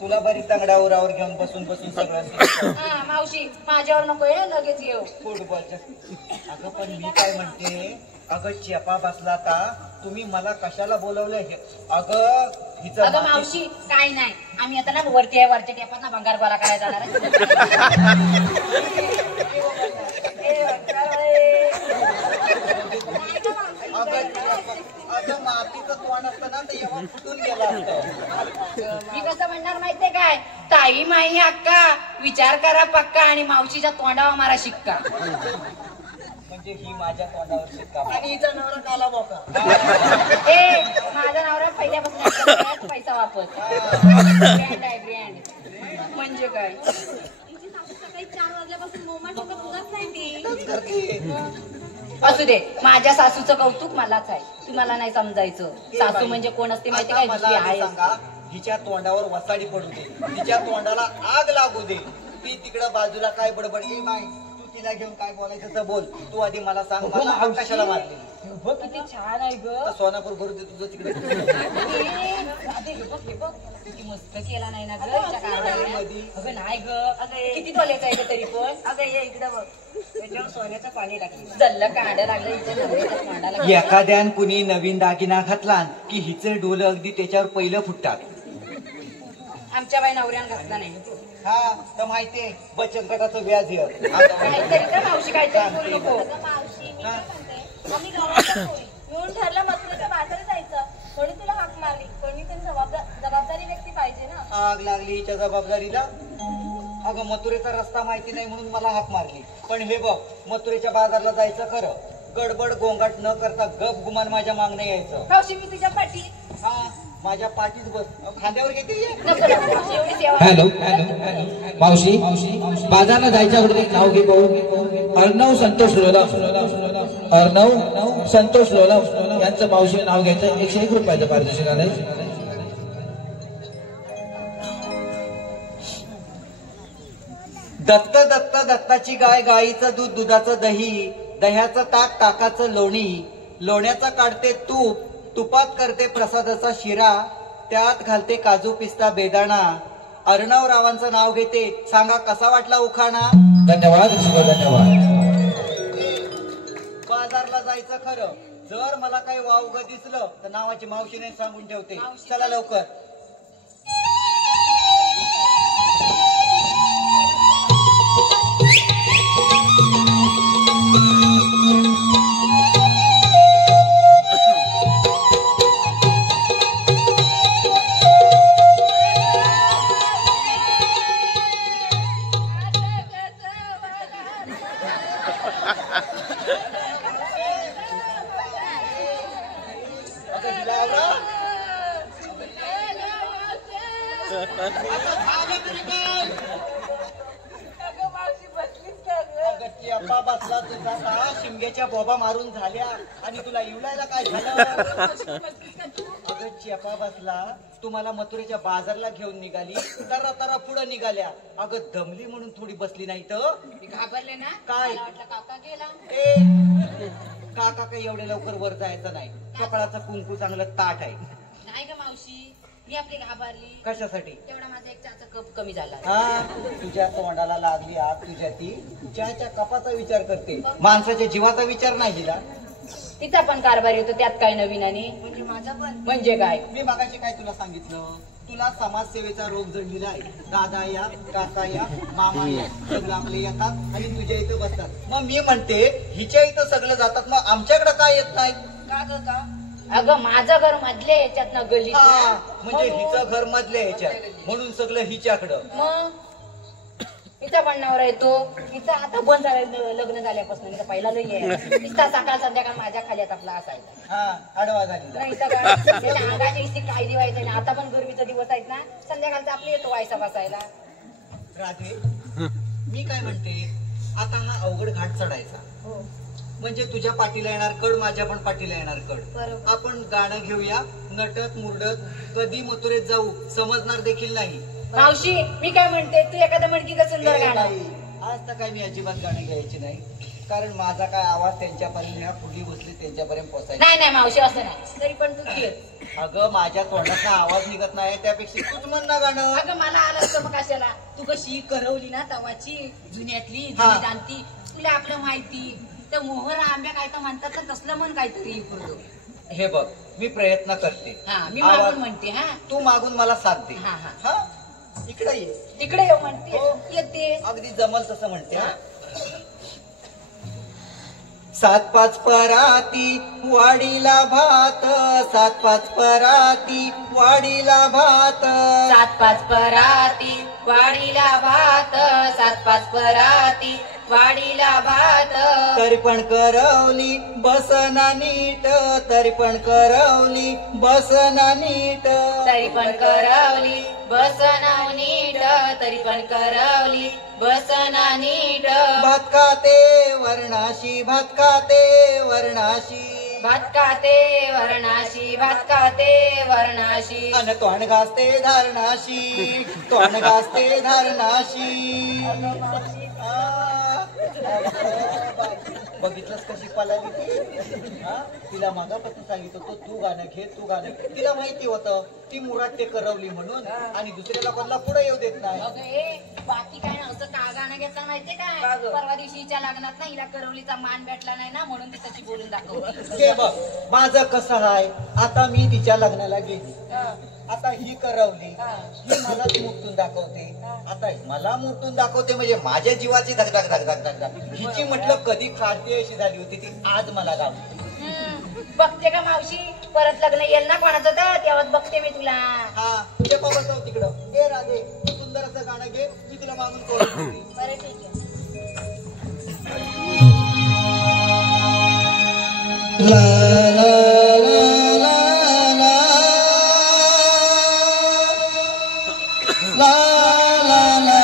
तुला बरी तंगडा उरावर घेऊन बसून सगळं. हा मावशी माझ्यावर नको ये लगेच येऊ फुटबॉलच्या. अगं पण मी काय म्हणते अगं चेपा बसला का तुम्ही मला कशाला बोलवलं हे? अगं हिचं अगं मावशी काय नाही आम्ही आता ना वरती वरच्या टेपात ना भंगार गोळा करायला जाणार अगं मातीचं तोंड असतं ना तर एवढं फुटून गेला असतं. मी कसं म्हणणार माहितीये काय? ताई माई अक्का विचार करा पक्का आणि मावशीच्या तोंडावर मारा शिक्का. म्हणजे ही माझ्या तोंडावर शिक्का. आणि हिचा नवरा काला बोका. ए माझा नवरा पहिल्यापासून पैसा वापरतो. ब्रँड आहे ब्रँड. म्हणजे काय? सकाळी 4 वाजल्यापासून मोमा टोका तुलाच नाही ती. असू दे माझ्या सासूचं कौतुक मलाच आहे तुम्हाला नाही समजायचं. सासू म्हणजे कोण असते माहिती काय? मला दुसरी आहे. सांगा हिच्या तोंडावर वसाडी पडू दे तिच्या तोंडाला आग लागू दे ती तिकडं बाजूला काय बडबड. ए बाई तू तिला घेऊन काय बोलायचं तर बोल. तू आधी मला सांग मला आग कशाला मारली? बघ किती छान आहे ग. सोनापूर भरू दे तुझं तिकडे. किती मस्त केला नाही ना ग हिच्या कारभाराने. अगं नाही ग किती बोलायचं आहे ग तरी पण. अगं ये इकडे बघ त्याच्यावर सोन्याचं पाणी टाकलं. जल्ल कांड लागलं हिच्या नवऱ्याच्या तोंडाला. एखाद्यान कुणी नवीन दागिना घातला की हिचे डोलं अगदी त्याच्यावर पहिलं फुटतात. आमच्या बाई नवऱ्यानं घातला नाही. हा तर माहितीये बचत गटाचं व्याज हे काहीतरी का मावशी काहीतरी बोलू नको. अगं मावशी मी काय म्हणते आम्ही गावाच्या पोरी मिळून ठरलं मथुरेच्या बाजारात जायचं कोणी तुला हाक मारली कोणीतरी जबाबदारी व्यक्ती पाहिजे ना. आग लागली हिच्या जबाबदारीला. अगं मथुरेचा रस्ता माहिती नाही म्हणून मला हाक मारली. पण हे बघ मथुरेच्या बाजारला जायचं खरं. गडबड गोंगाट न करता गप गुमान माझ्या मागणे यायचं. मावशी मी तुझ्या पाठी. हा माझ्या पाठीत बस खांद्यावर घेते नको नको मावशी, एवढी सेवा. हॅलो हॅलो मावशी बाजारला जायच्या अगोदर एक नाव घे भाऊ. अर्णव संतोष लोलाव. अर्णव संतोष लोलाव यांचं मावशी नाव घ्यायचं. 101 रुपयाचं पारितोषिक आलंय. दत्त दत्त दत्ताची गाय गाईचं दूध दुधाचं दही दह्याचं ताक ताकाचं लोणी लोण्याचा काढते तूप तुपात करते प्रसादाचा शिरा त्यात घालते काजू पिस्ता बेदाणा. अर्णव रावांचं नाव घेते. सांगा कसा वाटला उखाणा. धन्यवाद धन्यवाद. बाजारला जायचं खरं. जर मला काही वावग दिसलं तर नावाची मावशीने सांगून ठेवते. चला लवकर. अप्पा बसला तुझा का शिमग्याच्या बोबा मारून झाल्या आणि तुला इवलायला काय झालं. अगं चेपा बसला तुम्हाला मथुरेच्या बाजारला घेऊन निघाली तरा तरा पुढे निघाल्या. अगं दमली म्हणून थोडी बसली नाही तर घाबरले ना. काय? मला वाटलं काका गेला. काका काही एवढे लवकर वर जायचं नाही. कपाळाचं कुंकू चांगलं ताट आहे. नाही ग मावशी मी आपली घाबरली. कशासाठी. तेवढा माझा एक चहाचा कप कमी झाला. हा तुझ्या तोंडाला लागली आग तुझ्या ती चहाच्या कपाचा विचार करते. माणसाच्या जीवाचा विचार नाही हिला. तिचा पण कारभारी होतो त्यात काय नवीन आणि म्हणजे माझा पण म्हणजे काय. मी मागाशी काय तुला सांगितलं. तुला समाजसेवेचा रोग जडलेला आहे. दादा या काका या मामा या सगळं आपले येतात आणि तुझ्या इथं बसतात. मग मी म्हणते हिच्या इथं सगळं जातात मग आमच्याकडे काय येत नाही. का ग का. अगं माझं घर मधल्या याच्यात ना गल्ली. म्हणजे हिचं घर मधल्या ह्याच्यात म्हणून सगळं हिच्याकडं. मग हिचा पण नवरा येतो. हिचा आता बंद झालं लग्न झाल्यापासून. हिचा पहिला लई आहे. नुसता सकाळ संध्याकाळ माझ्या खाली आपला असायचा. हा आडवा झाली. नाही तर काय त्याच्या अंगाची इतकी कायदी व्हायचं नाही. आता पण गरमीचा दिवस आहेत ना संध्याकाळचा आपली येतो व्हायचा बसायला. राधे मी काय म्हणते आता हा अवघड घाट चढायचा. म्हणजे तुझ्या पाठीला येणार कड माझ्या पण पाठीला येणार कड. आपण गाणं घेऊया नटत मुरडत कधी मथुरेत जाऊ समजणार देखील नाही. मावशी मी काय म्हणते तू एखादं म्हणकीचं सुंदर गाणं. आज तर काय मी अजिबात गाणी घ्यायची नाही. कारण माझा काय आवाज त्यांच्यापर्यंत फुगी बसली त्यांच्यापर्यंत पोहोचायचा नाही नाही मावशी असं नाही. तरी पण तू खेळ. अगं माझ्या तोंडात आवाज निघत नाही त्यापेक्षा तूच म्हण ना गाणं. अगं मला आलं असतं मग कशाला. तू कशी करवली ना तवाची जुन्यातली जुनी जाणती तुला आपलं माहिती. तर मोहर आंब्या काय तर म्हणतात तर तसलं म्हण काहीतरी करतो. हे बघ मी प्रयत्न करते. हा मी मागून म्हणते. हा तू मागून मला साथ दे. हा हा हा इकडे ये. तिकडे येऊ म्हणते येते. अगदी जमल तसं म्हणते. 7-5 पराती वाडीला भात 7-5 पराती वाडीला भात 7-5 पराती वाडीला भात 7-5 पराती वाडीला भात. तरी पण करवली बसना नीट तरी पण करवली बसना नीट तरी पण करवली बसना नीट तरी पण करवली बसना नीट. भात खाते वर्णाशी भात खाते वर्णाशी भात खाते वर्णाशी भात खाते वर्णाशी. अन तोंड घासते धारणाशी तोंड घासते धारणाशी. बघितलंस कशी पळाली ती. तिला मागापासून सांगितलं होतं तू गाणं घे तू गाणं घे. तिला माहिती होतं ती मुराट्टे करवली म्हणून आणि दुसऱ्या लोकांना पुढे येऊ देत नाही. बाकी काय ना असं का गाणं घेतलं माहितीये काय. परवा दिवशी हिच्या लग्नात ना हिला करवलीचा मान भेटला नाही ना म्हणून ती तशी बोलून दाखवली. हे बघ माझं कसं आहे आता मी तिच्या लग्नाला गेली आता ही करवली हा. ही मलाच मुटून दाखवते आता मला मुटून दाखवते म्हणजे माझ्या जीवाची धक धक धक धक धक धक हिची म्हटलं कधी खाते अशी झाली होती ती आज मला गावली. बघते का मावशी परत लग्न येईल ना कोणाचं तर तेव्हाच बघते मी तुला. हा तुझ्या बसव तिकडं ए राधे तू सुंदर असं गाणं घे मी तुला मागून करून देते. बरं ठीक आहे. ला ला ला ला ला ला ला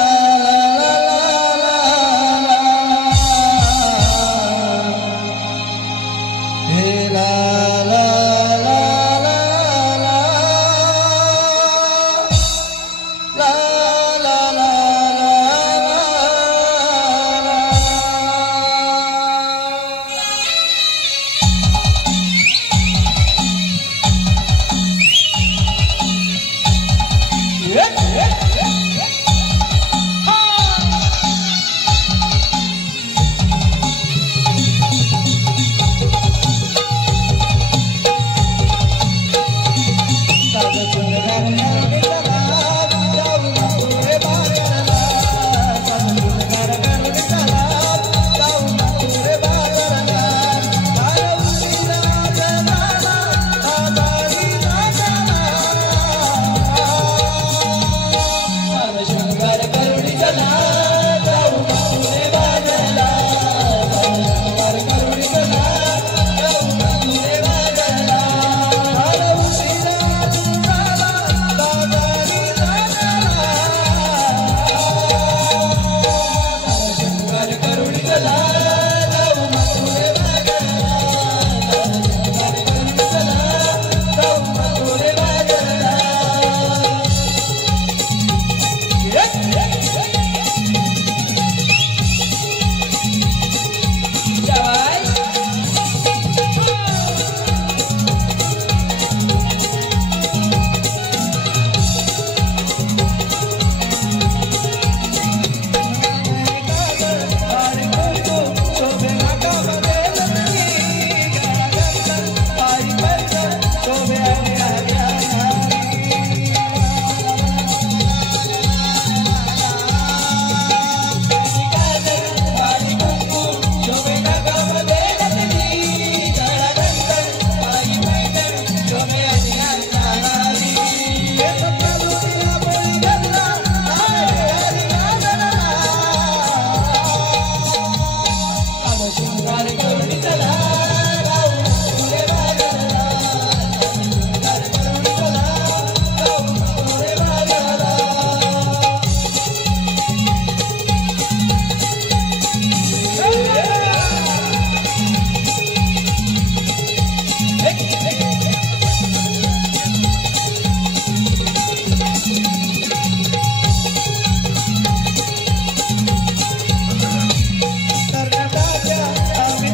कर्नाटकाच्या आम्ही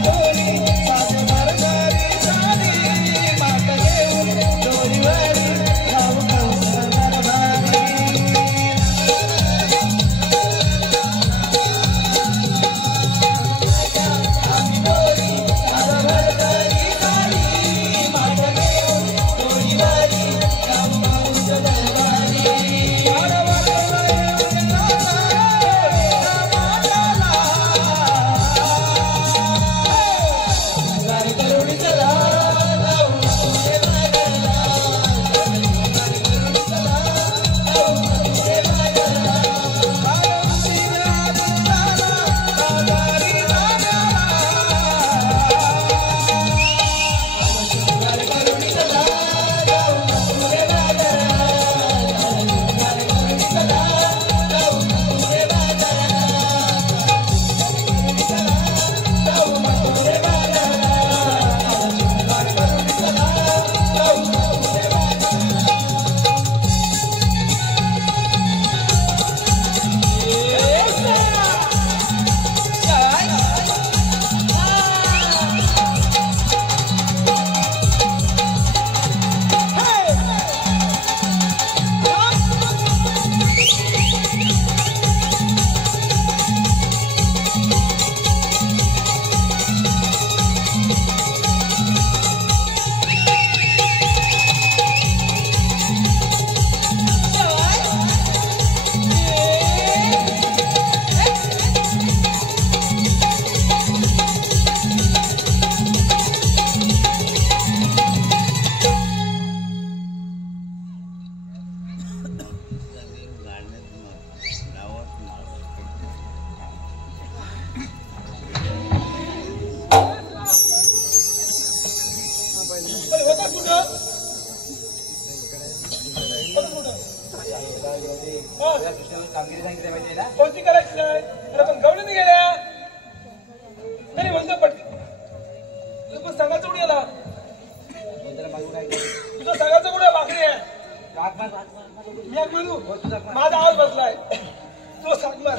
कामगिरी सांगितली पाहिजे ना. कोणती करायची नाही अरे पण गवळीने गेल्या तरी म्हणतो पटकन पण सांगायचं कुठे गेला तुझं सांगायचं कुठे भाकरी आहे मी एक म्हणू माझा आवाज बसलाय तो सांग मार.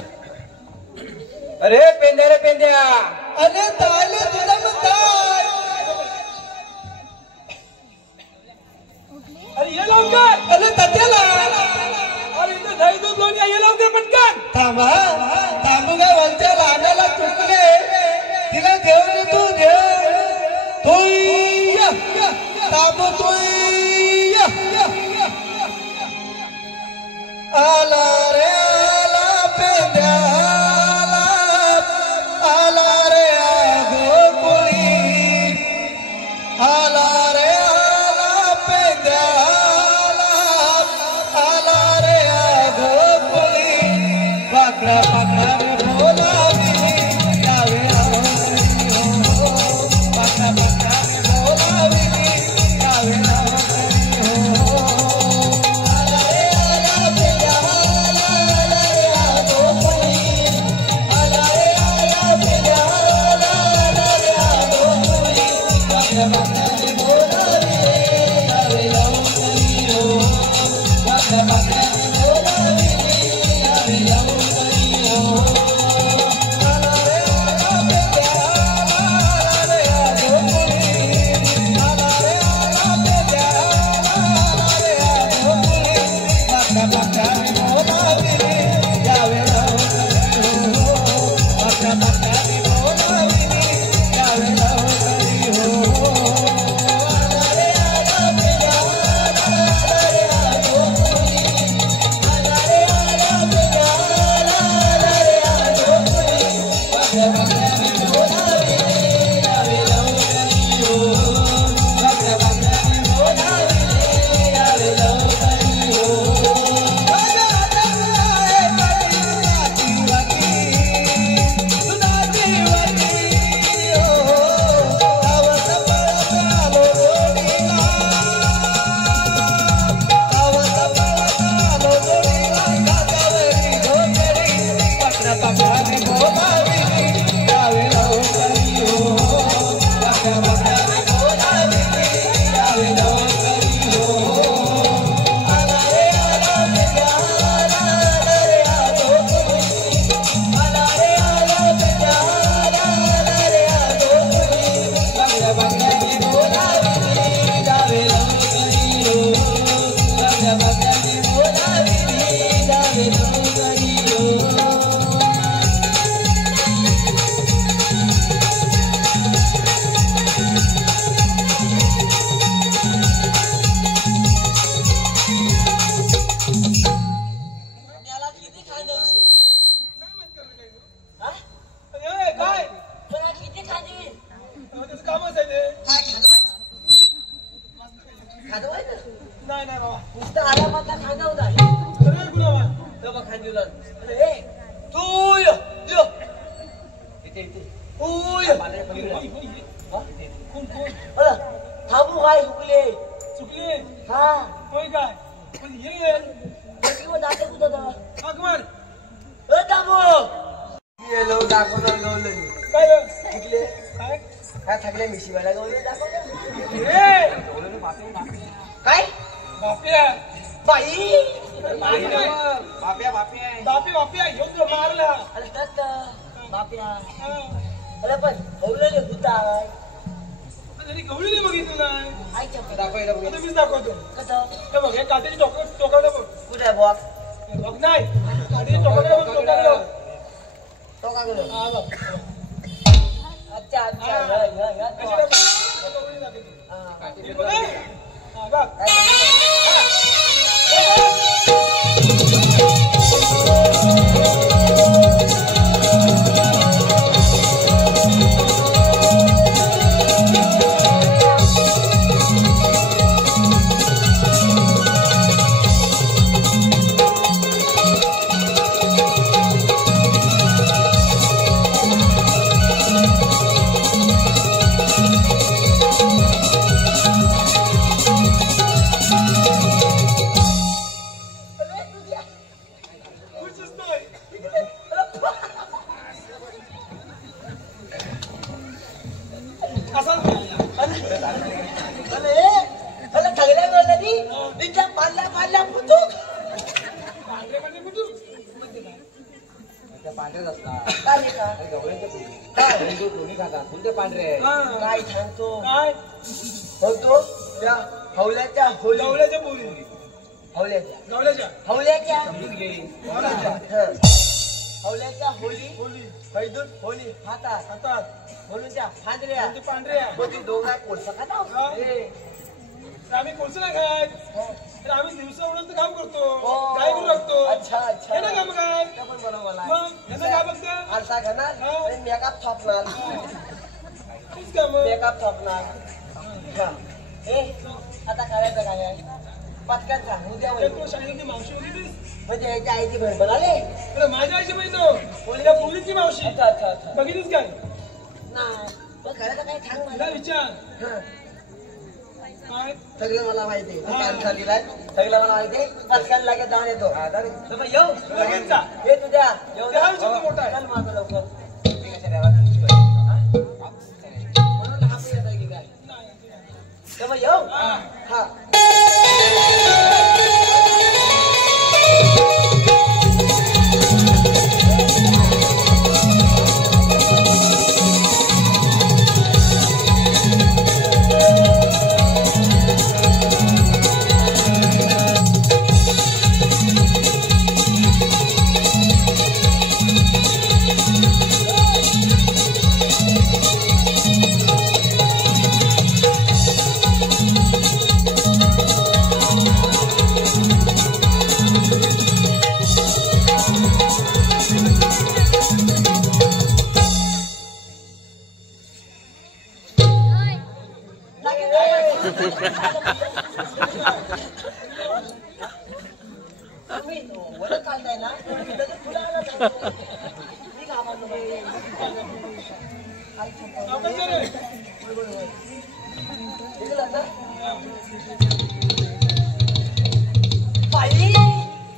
अरे पेंद्या रे पेंद्या. अरे ताले तुझा म्हणताय अरे ये लवकर. अरे तात्याला अरे इथं दही दूध लोणी ये लवकर पटकन. थांबा थांबू काय बोलत्या लहानाला चुकले तिला देऊ तू देव तू थांबू तू आला रे आला पेंद्या आला रे आगो कोळी आला रे आला पेंद्या आला रे आगो कोळी पाकडा पाकडा मी बोलावी यावे पाकडा पाकडा मी बोलावी यावे थांबू काय चुकले चुकले हा होय काय पण ये दाखव कुठं अकबर थांबू येलो दाखवलं गवलं काय चुकले काय काय थकले मी शिवायला गवले दाखव काय बाप्या बाई बाप्या बाप्या बाप्या घेऊन मारला अरे त्यात बाप्या अरे पण गवलेले भूता तरी गवळीने बघितलं नाही आईच्या आता मीच दाखवतो कसं हे बघ हे काठीची टोकाला बघ कुठे बॉक बघ नाही काठीची टोकाला बघ टोकाला तो का गेलो हा बघ अच्छा अच्छा अशी गवळी दाखवते. हे बघ हा बघ असाच मला ठगल्या बोलली तिच्या पाल्या पुतू पांढरे पांढरे कुठू पांढरेच असतात काय रे का? कोणते पांढरे काय सांगतो काय होतो त्या हवल्याच्या होली गवळ्याच्या पोरी हवल्याच्या गवळ्याच्या हवल्याच्या कोणाच्या? हवल्याच्या होली हैदूत होली हातात हातात म्हणून त्या फांदऱ्या कोणते पांढरे आहे? होती दोघा कोळसा खाता हा? तर आम्ही कोणचं नाही खात तर आम्ही दिवसा उडत काम करतो काय करू लागतो अच्छा अच्छा हे ना काम काय ते पण बरोबर आहे मग यांना काय बघतं आरसा घेणार हा. आणि मेकअप थापणार तीच काम मेकअप थापणार हा. ए आता करायचं काय आहे पटकन सांग उद्या होईल. तू सांगितलं की मावशी होती तीच म्हणजे याची आईची बहीण म्हणाले अरे माझ्या आईची बहीण हो त्या पोलीसची मावशी अच्छा अच्छा अच्छा बघितलीस काय नाही मग करायचं काय सांग तिला मला विचार हा. काय सगळं मला माहिती आहे कान खालीला आहे. सगळं मला माहिती आहे पटकन लागेल जाऊन येतो तर मग येऊ लगेच जा. हे तुझ्या येऊ ते हा विचार मोठा आहे. चल माझं लवकर मी कशा देवा तुझी बहीण. हा? म्हणून हा पण येतोय की काय तर मग येऊ हा तुम्ही वरच चालताय ना तिथं तुला आला सांगतो. मी घाबरलो बाई. काय सांगतो? आपण काय रे? निघाला ना? बाई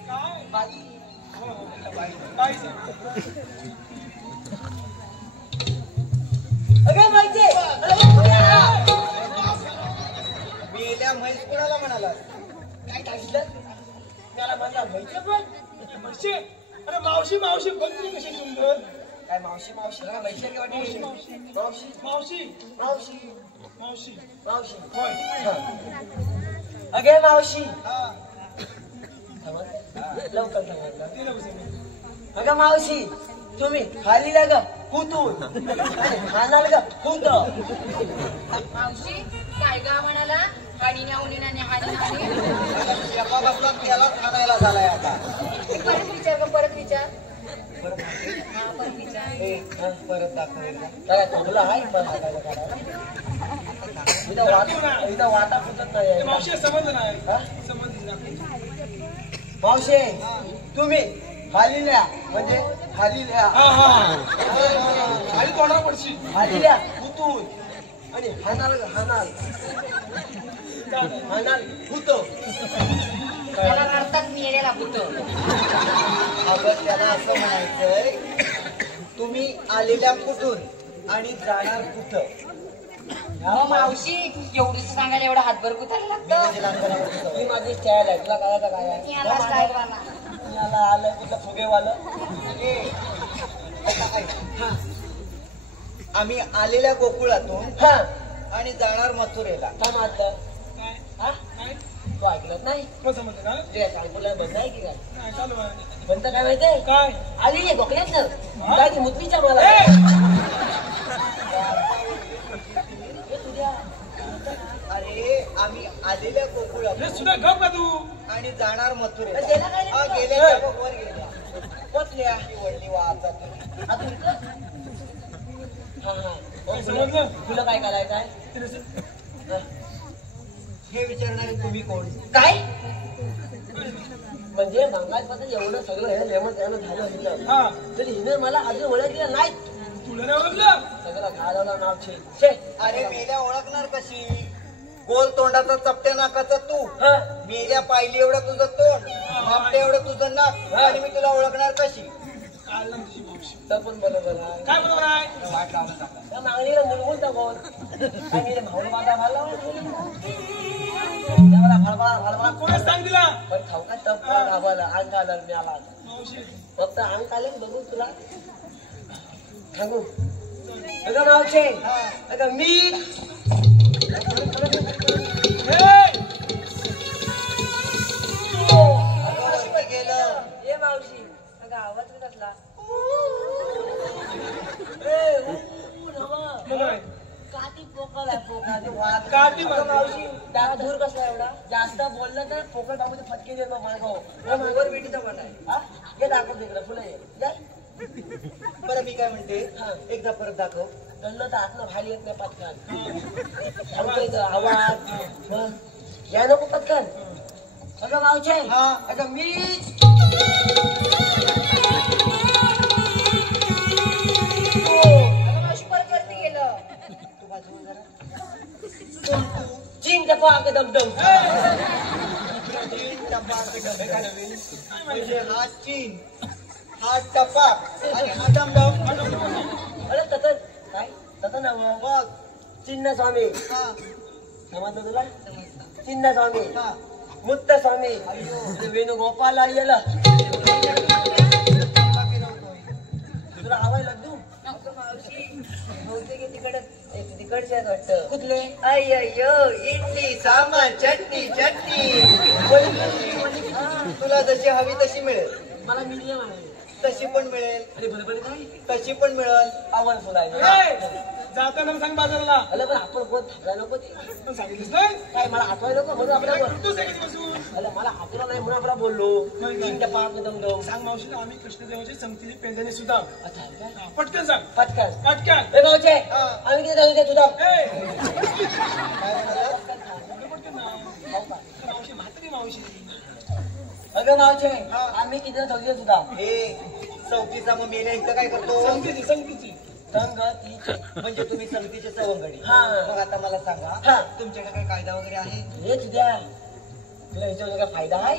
काय बाई काय अगं माहिती मेल्या म्हैस कुणाला म्हणाला काय टाकलं त्याला म्हणला माहिती पण म्हशी अरे मावशी मावशी बघ तरी कशी सुंदर काय मावशी मावशी का माहिती आहे की वाटली मावशी मावशी मावशी मावशी मावशी होय अगे मावशी हा लवकर सांगा तिला बसव. अगं मावशी तुम्ही खाली लाग कुतून आणि खाणार ग कुत मावशी काय गा म्हणाला हाणी न्यावणी नाणे हाणी नाणे एका बसला त्यालाच आणायला झालाय आता परत विचार ग परत विचार हा परत विचार परत दाखवेल का त्याला तुला आहे पण हाताला काढायला. इथं वाटा फुटत ते नाही मावशी समजलं हा? नाही समजलं मावशी तुम्ही खाली लिहा म्हणजे खाली लिहा हा हा खाली तोंडावर पडशील खाली लिहा कुतून आणि हाणार ग हाणार हाणार कुत त्याला अर्थात मिळेला पुतो अगं त्याला असं म्हणायचंय तुम्ही आलेल्या कुठून आणि जाणार कुठं हो मावशी एवढीच सांगायला एवढा हातभर कुठायला लागतं ही माझी स्टाईल आहे तुला करायचं काय आहे याला स्टाईल वाला याला आलं कुठलं फुगेवालं ए, आता ऐक. आम्ही आलेल्या गोकुळातून हा आणि जाणार मथुरेला काय मारतं काय हा काय तू ऐकलं नाही हो समजलं ना तुझ्या सांगूला बंद आहे की काय काय चालू आहे म्हणतं काय माहितीये काय आली आहे गोकल्याचं काय ती मुतवीच्या मला ए! अरे आम्ही आलेल्या अरे गोकुळातून सुद्धा गप का तू आणि जाणार मथुरेला त्याला काय नाही हा तुला? गेल्या त्या वर गेल्या पोचल्या ती वडली वाहतात अजून का? हा हा काय समजलं तुला काय करायचं आहे तिला स- हा. हे विचारणारे तुम्ही कोण काय म्हणजे बंगालपासून एवढं सगळं हे लेमन त्यानं झालं हिनं हा तरी हिनं मला अजून ओळखलं नाही तुला नाही ओळखलं सगळं घालवलं नाव छे अरे मेल्या ओळखणार कशी गोल तोंडाचा चपट्या नाकाचा तू हा मेल्या पाहिली एवढं तुझं तोंड मापट्या एवढं तुझं नाक आणि मी तुला ओळखणार कशी काढला तुझी मावशी तर पण बरोबर आहे काय बरोबर आहे वाट लावलं जातं. त्या मागणीला मुलगुल टाकून आणि भाऊ माझा भाला मला भरभरा कोणाच सांग दिला पण ठाऊका टप्पा घाबरला अंग आलं मी आला मावशी फक्त अंग आले बघू तुला सांगू अगं मावशे अगं मी ए मावशी अगं आवाज कसला काठी पोकळ आहे पोकळ काठी मावशी त्याला दूर कसला एवढा जास्त बोललं तर पोकळ बाबूचे फटके देत मागवर भेटीचा पण आहे हे दाखव तिकडे फुलं बरं मी काय म्हणते एकदा परत दाखव गल्लं तर आतनं भाली येत नाही पटकन आवाज या नको पटकन अगं मावशे अगं मी चिंग टपा अगं दमदम म्हणजे हा चीन हा टपा आणि हा दमदम अरे तत काय तत नाव बघ चिन्ह स्वामी हा समजलं तुला चिन्ह स्वामी हा मुत्त स्वामी वेणुगोपाल आयला तुला आवाज लड्डू तिकडचे आहेत वाटतं कुठले अय्यो इडली सांबार चटणी चटणी तुला जशी हवी तशी मिळेल मला मीडियम आहे तशी पण मिळेल अरे बरोबर काय तशी पण मिळेल आवाज बोलायचं जाताना सांग बाजारला अरे पण आपण कोण थांबला नको ते पण सांगितलंस नाही काय मला आठवायला नको म्हणून आपल्या तू सांगितलं बसून अरे मला आठवलं नाही म्हणून आपला बोललो चिंट पाक दमदम सांग मावशीला आम्ही कृष्णदेवाची संगतीची पेंढाने सुद्धा अच्छा काय? पटकन सांग पटकन पटकन ए भाऊचे आम्ही किती जाऊ तुझा ए! पटकन ना. मावशी म्हातारी मावशी अगं मावचे आम्ही किती जाऊ तुझा हे चौकीचा मग मेल्या इथं काय करतो संगतीची संगतीचे म्हणजे तुम्ही समितीचे सवंगडी हा. मग आता मला सांगा हा. तुमच्याकडे काही कायदा वगैरे आहे हेच द्या तुला याच्यावर काय फायदा आहे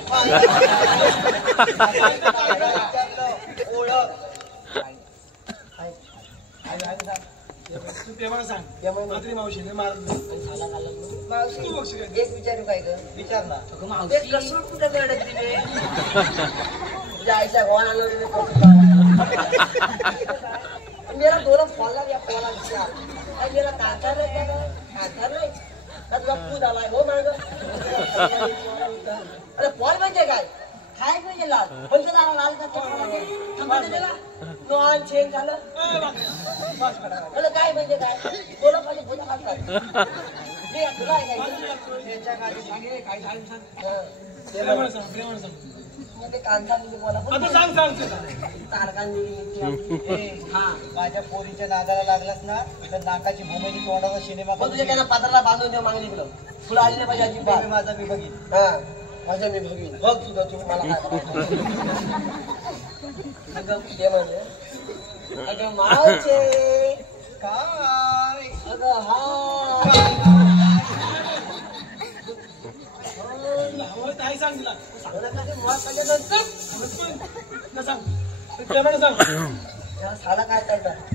विचारलं, ओळख तू ते मला सांग तेव्हा म्हातारी मावशीने मारलं मावशी तू बघ एक विचारू काय ग विचार ना ते कसून कुठे अडक दिले तुझ्या आईच्या गोवाला मेरा दोन फॉलला या फॉला मेरा कांतार नाही कांतार नाही का तुला पूज आलाय हो मार्ग अरे फॉल म्हणजे काय काय म्हणजे लाल पण लाल लाल का त्याला नॉन चेंज झालं अरे काय म्हणजे काय दोन पाहिजे फोटो काढतात मी तुला त्यांच्या गाडी सांगितले काय झालं सांग प्रेमानं सांग प्रेमानं सांग म्हणजे कांता बोला आता सांग सांग ते सांग. तारकांनी हा माझ्या पोरीच्या नादाला लागलास ना तर नाकाची भूमिनी तोंडाचा सिनेमा मग तुझ्या त्यांना पात्राला बांधून देऊ मागणी केलं तुला आली नाही पाहिजे अजिबात माझा मी बघीन हा माझं मी बघीन बघ तुझं तू मला काय अगं ते म्हणजे अगं मावचे काय अगं हा काय सांग तिला सांग प्रेमानं सांग साला काय करतात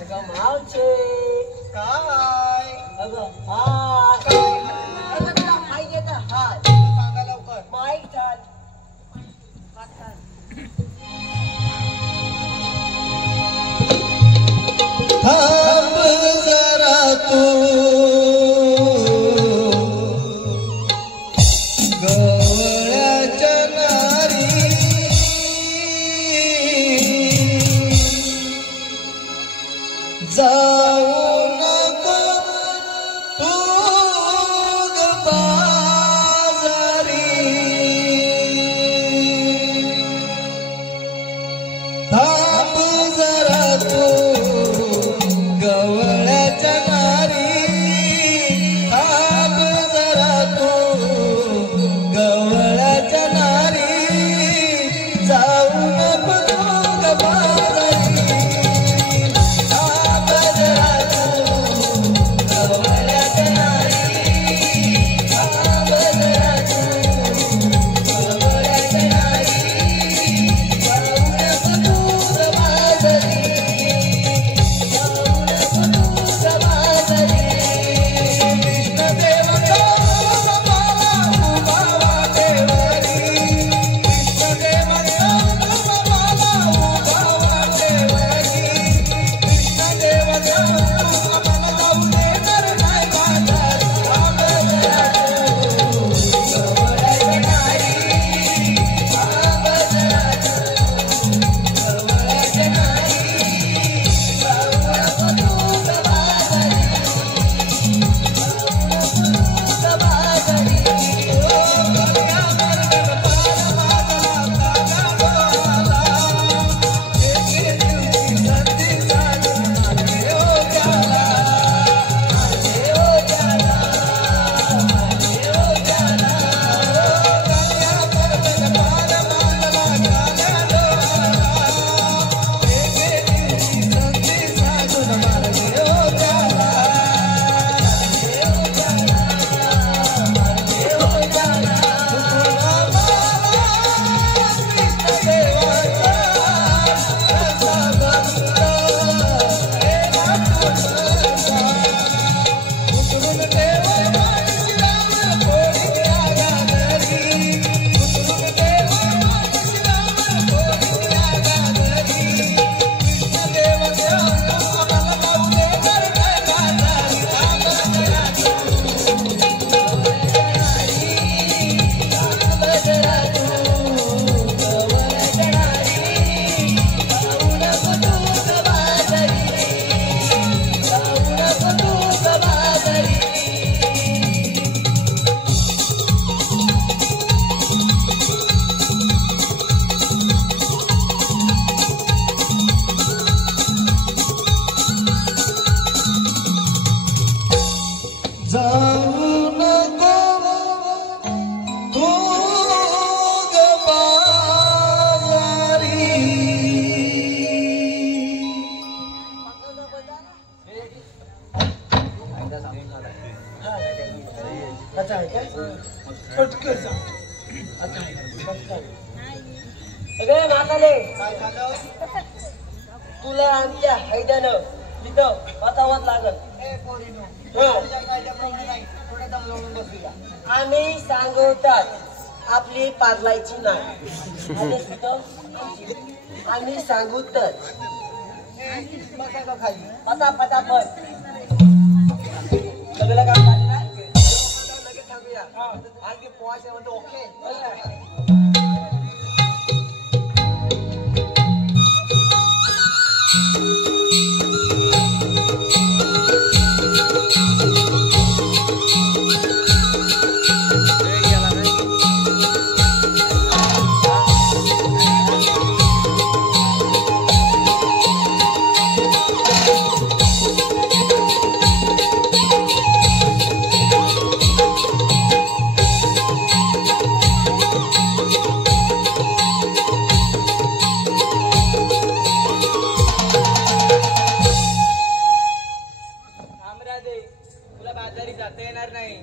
अगं मावचे काय अगं हा अगं तुला पाहिजे तर हा सांगा लवकर माईक चाल थांब जरा तू गवळ्याच्या नारी जाऊ नको त्याचा आहे काय पटकन जा. अगं नाकाले काय झालं तुला आमच्या हैद्यानं तिथं वातावरण लागत ए पोरीनो हा. तुझ्या कायद्याप्रमाणे नाही थोडं दम लावून बसूया आम्ही सांगवतात आपली पारलायची नाही आणि तिथं आम्ही सांगूतच बसायला खाली पटापट सगळं काम झालं ना लगेच सांगूया आणखी पोहायचं म्हणतो ओके थांबरादे तुला बाजारी जाता येणार नाही.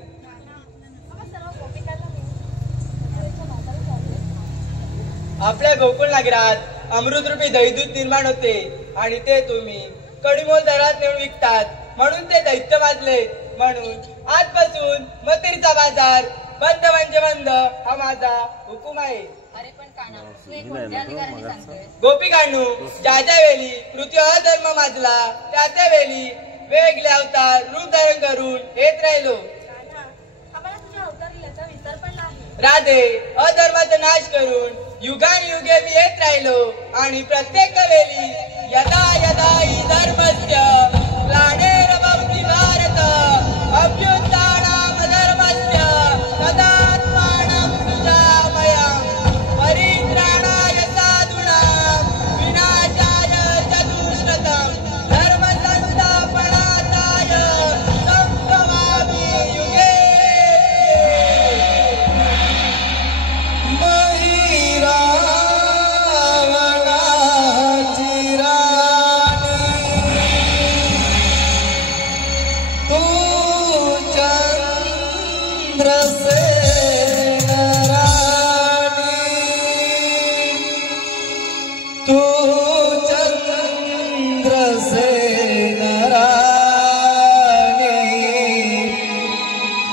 आपल्या गोकुळ नगरात अमृतरूपी दहीदूत निर्माण होते आणि ते तुम्ही कडीमोल दरात नेऊन विकतात म्हणून ते दैत्य वाजले. म्हणून आजपासून मथुरेचा बाजार बंद म्हणजे बंद हा माझा हुकूम आहे. अरे पण काना तू एक कोणत्या अधिकाराने सांगतोय? गोपिकांनू ज्या ज्या वेळी पृथ्वी अधर्म माजला त्या त्या वेळी वेगळे अवतार रूप धारण करून येत राहिलो. आम्हाला तुझ्या अवतारी याचा विसर पडला आहे. राधे अधर्माचा नाश करून युगानुयुगे मी येत राहिलो आणि प्रत्येक वेळी यदा यदा हि धर्मस्य ग्लानिर्भवति भारत अभ्युत्थानम् अधर्मस्य तदात्मानं सृजाम्यहम् परित्राणाय साधूनां विनाशाय च दुष्कृतम् धर्मसंस्थापनार्थाय संभवामि युगे.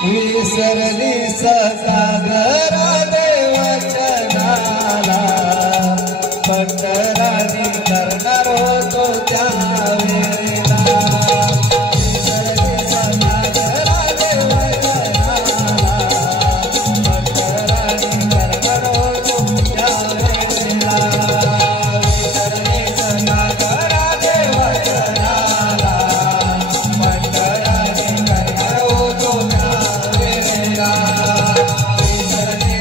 विसरली सकागरा देवचनाला पटरानी करणार होतो त्यावेळेला विसरली सकागरा देवचनाला पटरानी करणार होतो त्यावेळेला विसरली सकागरा देवचनाला पटरानी करणार होतो त्यावेळेला विसरली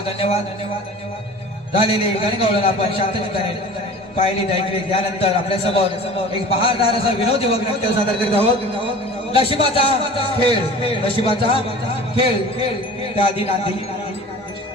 धन्यवाद धन्यवाद झालेले गणगवळण आपण शांत चित्ताने पाहिली ऐकली. यानंतर आपल्या समोर एक बहारदार असा विनोदी व नृत्य सादर करीत आहोत. नशिबाचा खेळ, नशिबाचा खेळ. त्या आधी नांदी